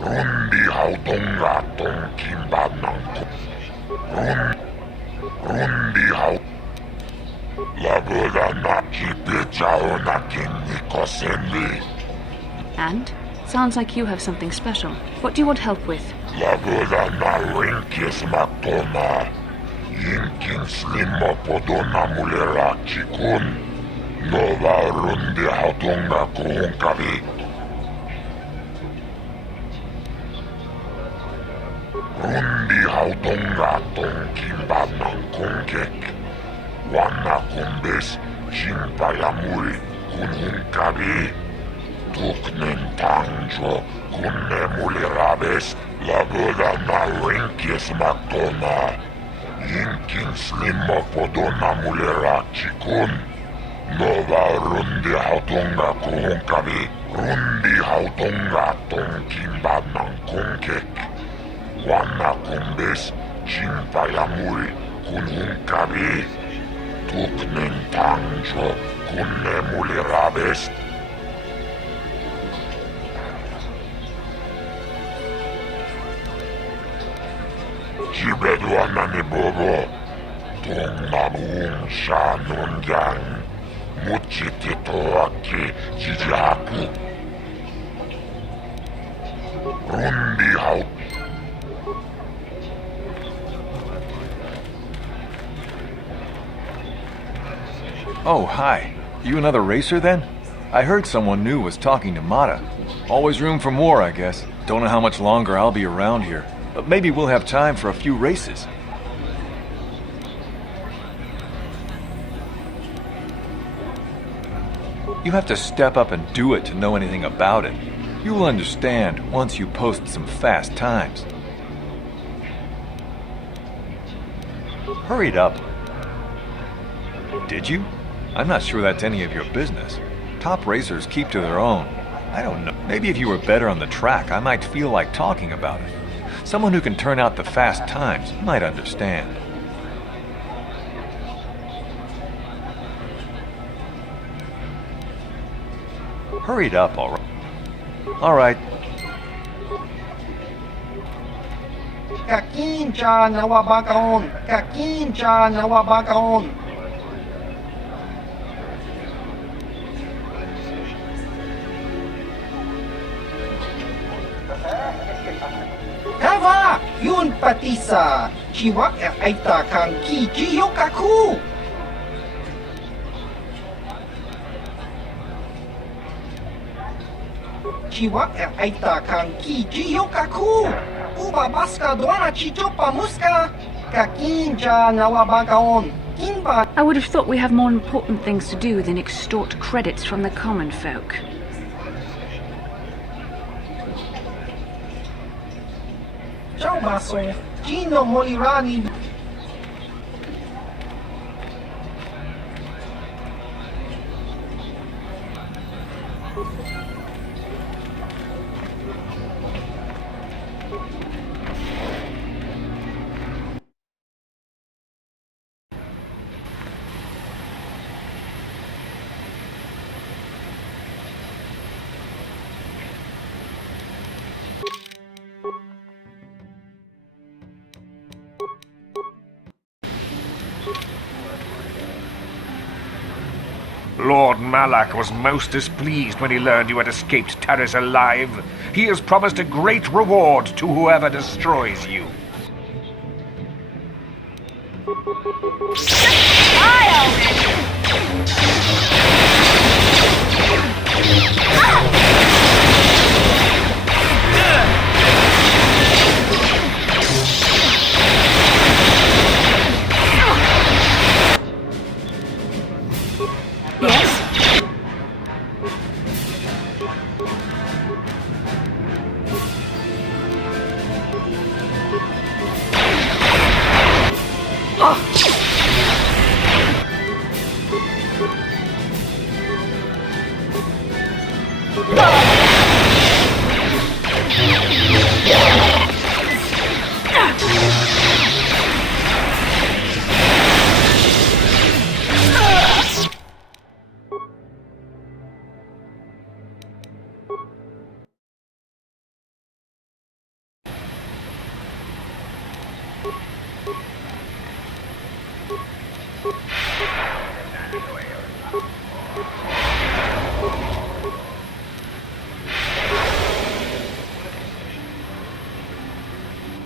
rundi hautonga tong kimba ng rundi hau. Lagoda na kipechao na kinikosenli. And? Sounds like you have something special. What do you want help with? Lagoda na winkis maktona. Yinkin slimma podona mulera chikun. Nova rundi hautonga kuhunkabi. Rundi hautonga tong kimba ng kongkek. Wana kumbis chingpayamui kunhunkabi. Tuknen tangjo kunne mulirabes. Lagoda na winkis maktona. Yinkin slimma podona mulera chikun. Nova rundi hautonga kuhunkabi. Rundi hautonga tong kimba ng kongkek. Wana kumbis chingpayamui kunhunkabi. Tuknen tangjo kunne mulirabes. 지배도안나니 보고 동나무웅 샤논장 무치티토아키 지지하쿠 룬비하우. Oh, hi. You another racer then? I heard someone new was talking to Mata. Always room for more, I guess. Don't know how much longer I'll be around here, but maybe we'll have time for a few races. You have to step up and do it to know anything about it. You will understand once you post some fast times. Hurried up. Did you? I'm not sure that's any of your business. Top racers keep to their own. I don't know. Maybe if you were better on the track, I might feel like talking about it. Someone who can turn out the fast times might understand. Hurried up, all right. All right. Kakincha nawabakaon. Kakincha nawabakaon. Kava! Yun patisa! Chiwak aita kang kijiyokaku! Chiwak aita kang kijiyokaku! Ubabaska doana chichopa muska! Kakinja nawabakaon! Kinba! I would have thought we have more important things to do than extort credits from the common folk. Ciao baso! Gino Molirani! Lord Malak was most displeased when he learned you had escaped Terrace alive. He has promised a great reward to whoever destroys you.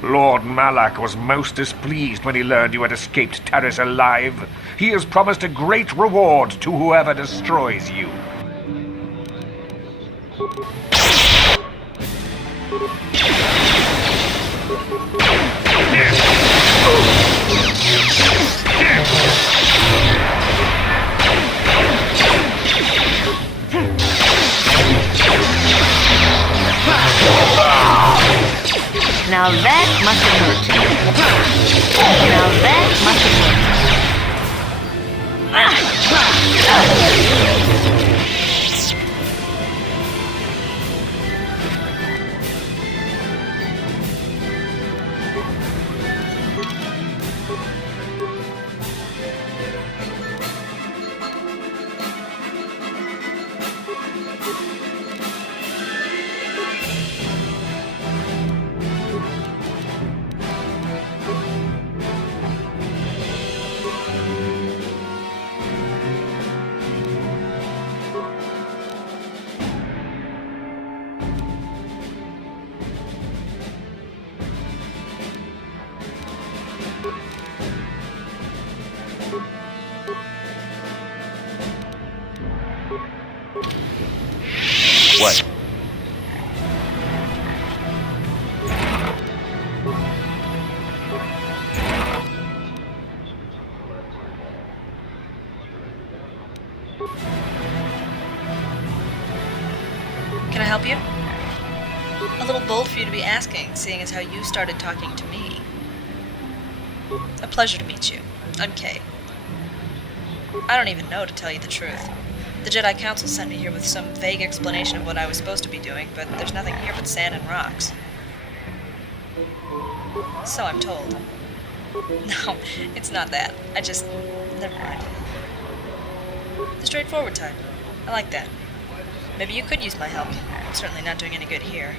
Lord Malak was most displeased when he learned you had escaped Terrace alive. He has promised a great reward to whoever destroys you. Now that must have hurt. Now that must have hurt. Can I help you? A little bold for you to be asking, seeing as how you started talking to me. A pleasure to meet you. I'm Kay. I don't even know, to tell you the truth. The Jedi Council sent me here with some vague explanation of what I was supposed to be doing, but there's nothing here but sand and rocks. So I'm told. No, it's not that. Never mind. The straightforward type. I like that. Maybe you could use my help. I'm certainly not doing any good here.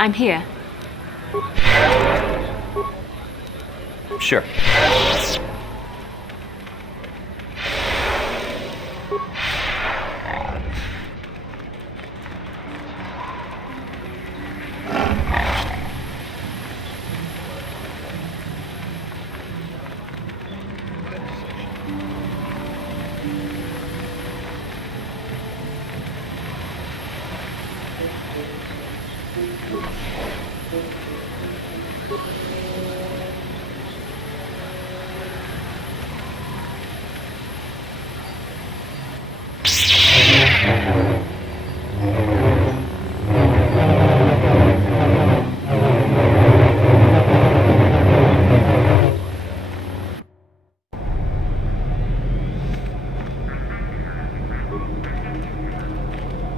I'm here. Sure.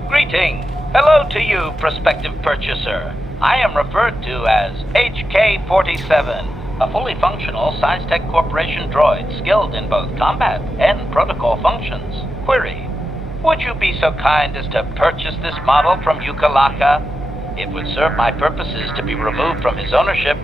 Greeting. Hello to you, prospective purchaser. I am referred to as HK-47, a fully functional Science Tech Corporation droid skilled in both combat and protocol functions. Query: would you be so kind as to purchase this model from Yukalaka? It would serve my purposes to be removed from his ownership.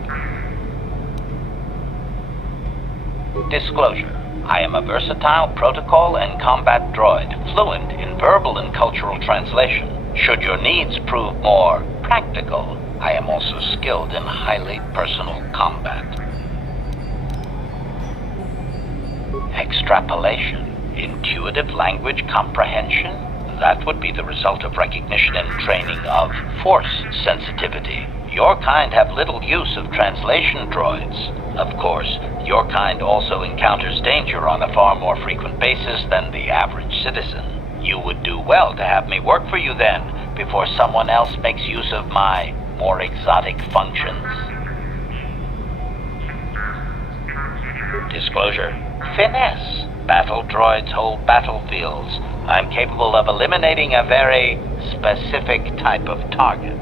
Disclosure. I am a versatile protocol and combat droid, fluent in verbal and cultural translation. Should your needs prove more practical, I am also skilled in highly personal combat. Extrapolation. Intuitive language comprehension? That would be the result of recognition and training of force sensitivity. Your kind have little use of translation droids. Of course, your kind also encounters danger on a far more frequent basis than the average citizen. You would do well to have me work for you then, before someone else makes use of my more exotic functions. Disclosure. Finesse. Battle droids hold battlefields. I'm capable of eliminating a very specific type of target.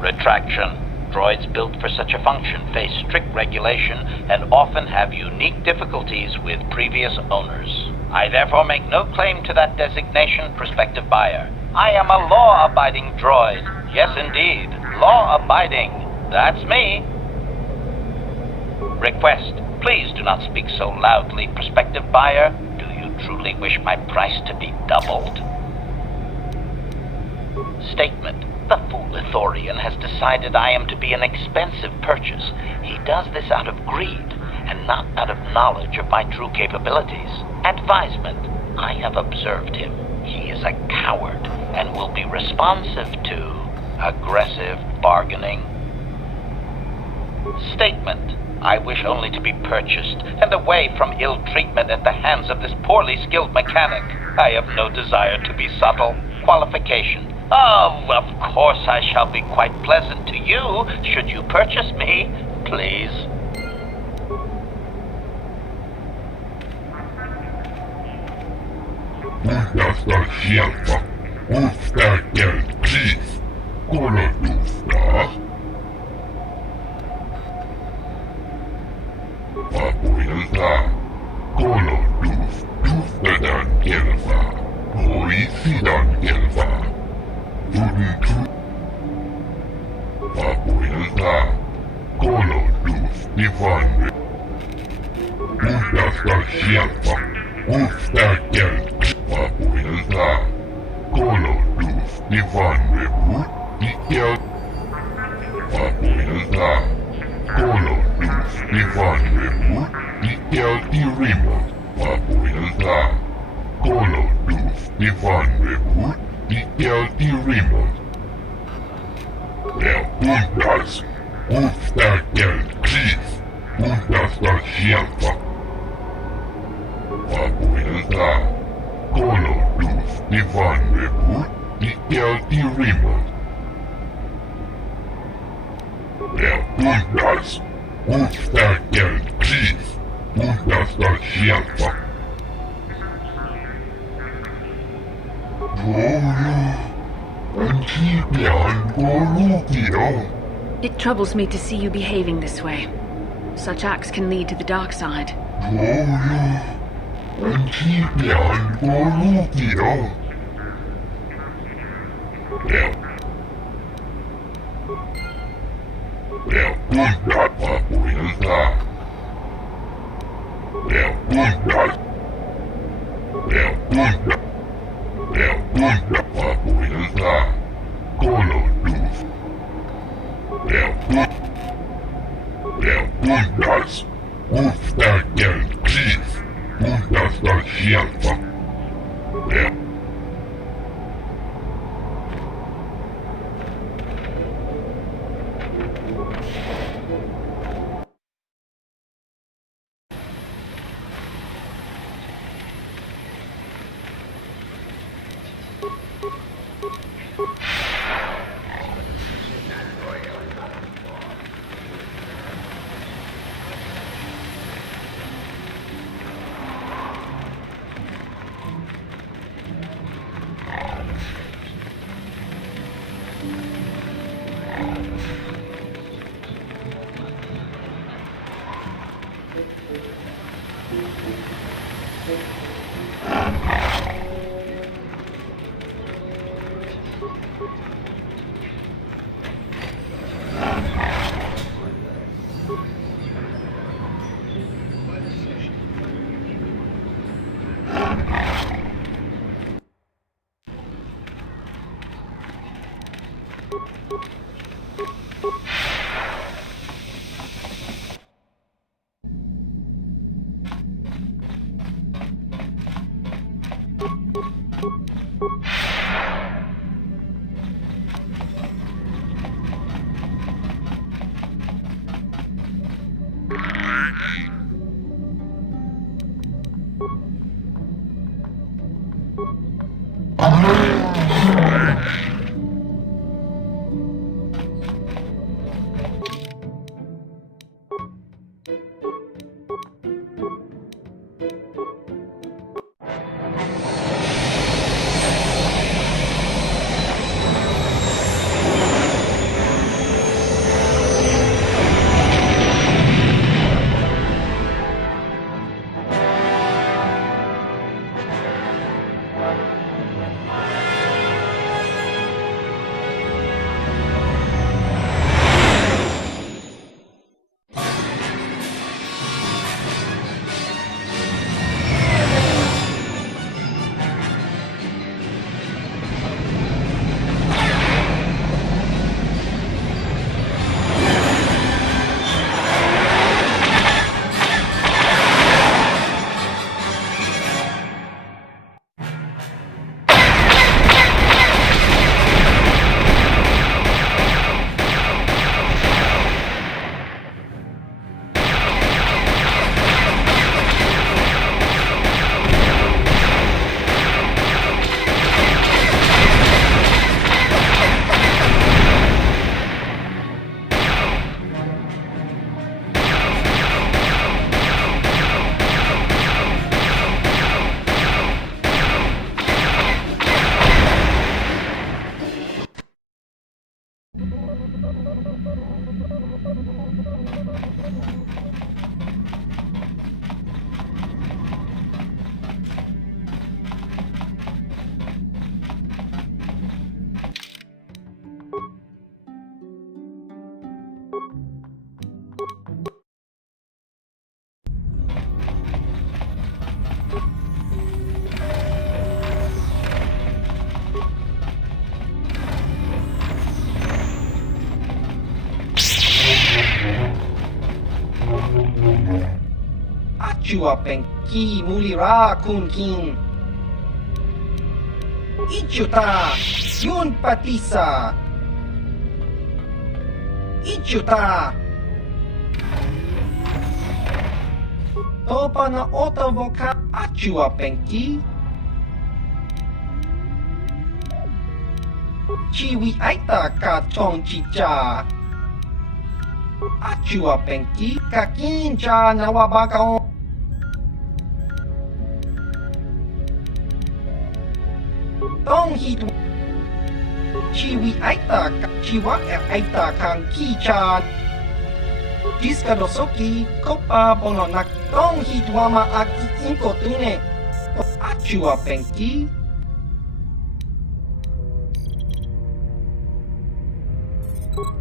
Retraction. droids built for such a function face strict regulation and often have unique difficulties with previous owners. I therefore make no claim to that designation, prospective buyer. I am a law-abiding droid. Yes, indeed. Law-abiding. That's me. Request. Please do not speak so loudly, prospective buyer. Do you truly wish my price to be doubled? Statement. The fool Ithorian has decided I am to be an expensive purchase. He does this out of greed, and not out of knowledge of my true capabilities. Advisement. I have observed him. He is a coward, and will be responsive to aggressive bargaining. Statement. I wish only to be purchased, and away from ill treatment at the hands of this poorly skilled mechanic. I have no desire to be subtle. Qualification. Oh, of course I shall be quite pleasant to you, should you purchase me, please. It troubles me to see you behaving this way. Such acts can lead to the dark side. Achua penki mulira kun kin. Ichuta yun patisa. Ichuta. Topa na otavoka achua penki. Chiwi aita ka chong chicha. Achua penki kakincha nawabaka. Tong hit Chiwi aita chiwa aita kang kicha Jiska dosoki kopa bononak Tong hit wama aki inko tune Achua penki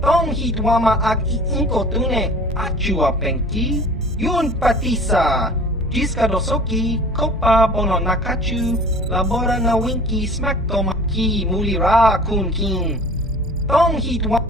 Tong hit wama aki inko tune Achua penki Yun patisa Jiska dosoki, kopa bono nakachu, labora na winki smack tomaki mulira kun kin. Tong hit wa...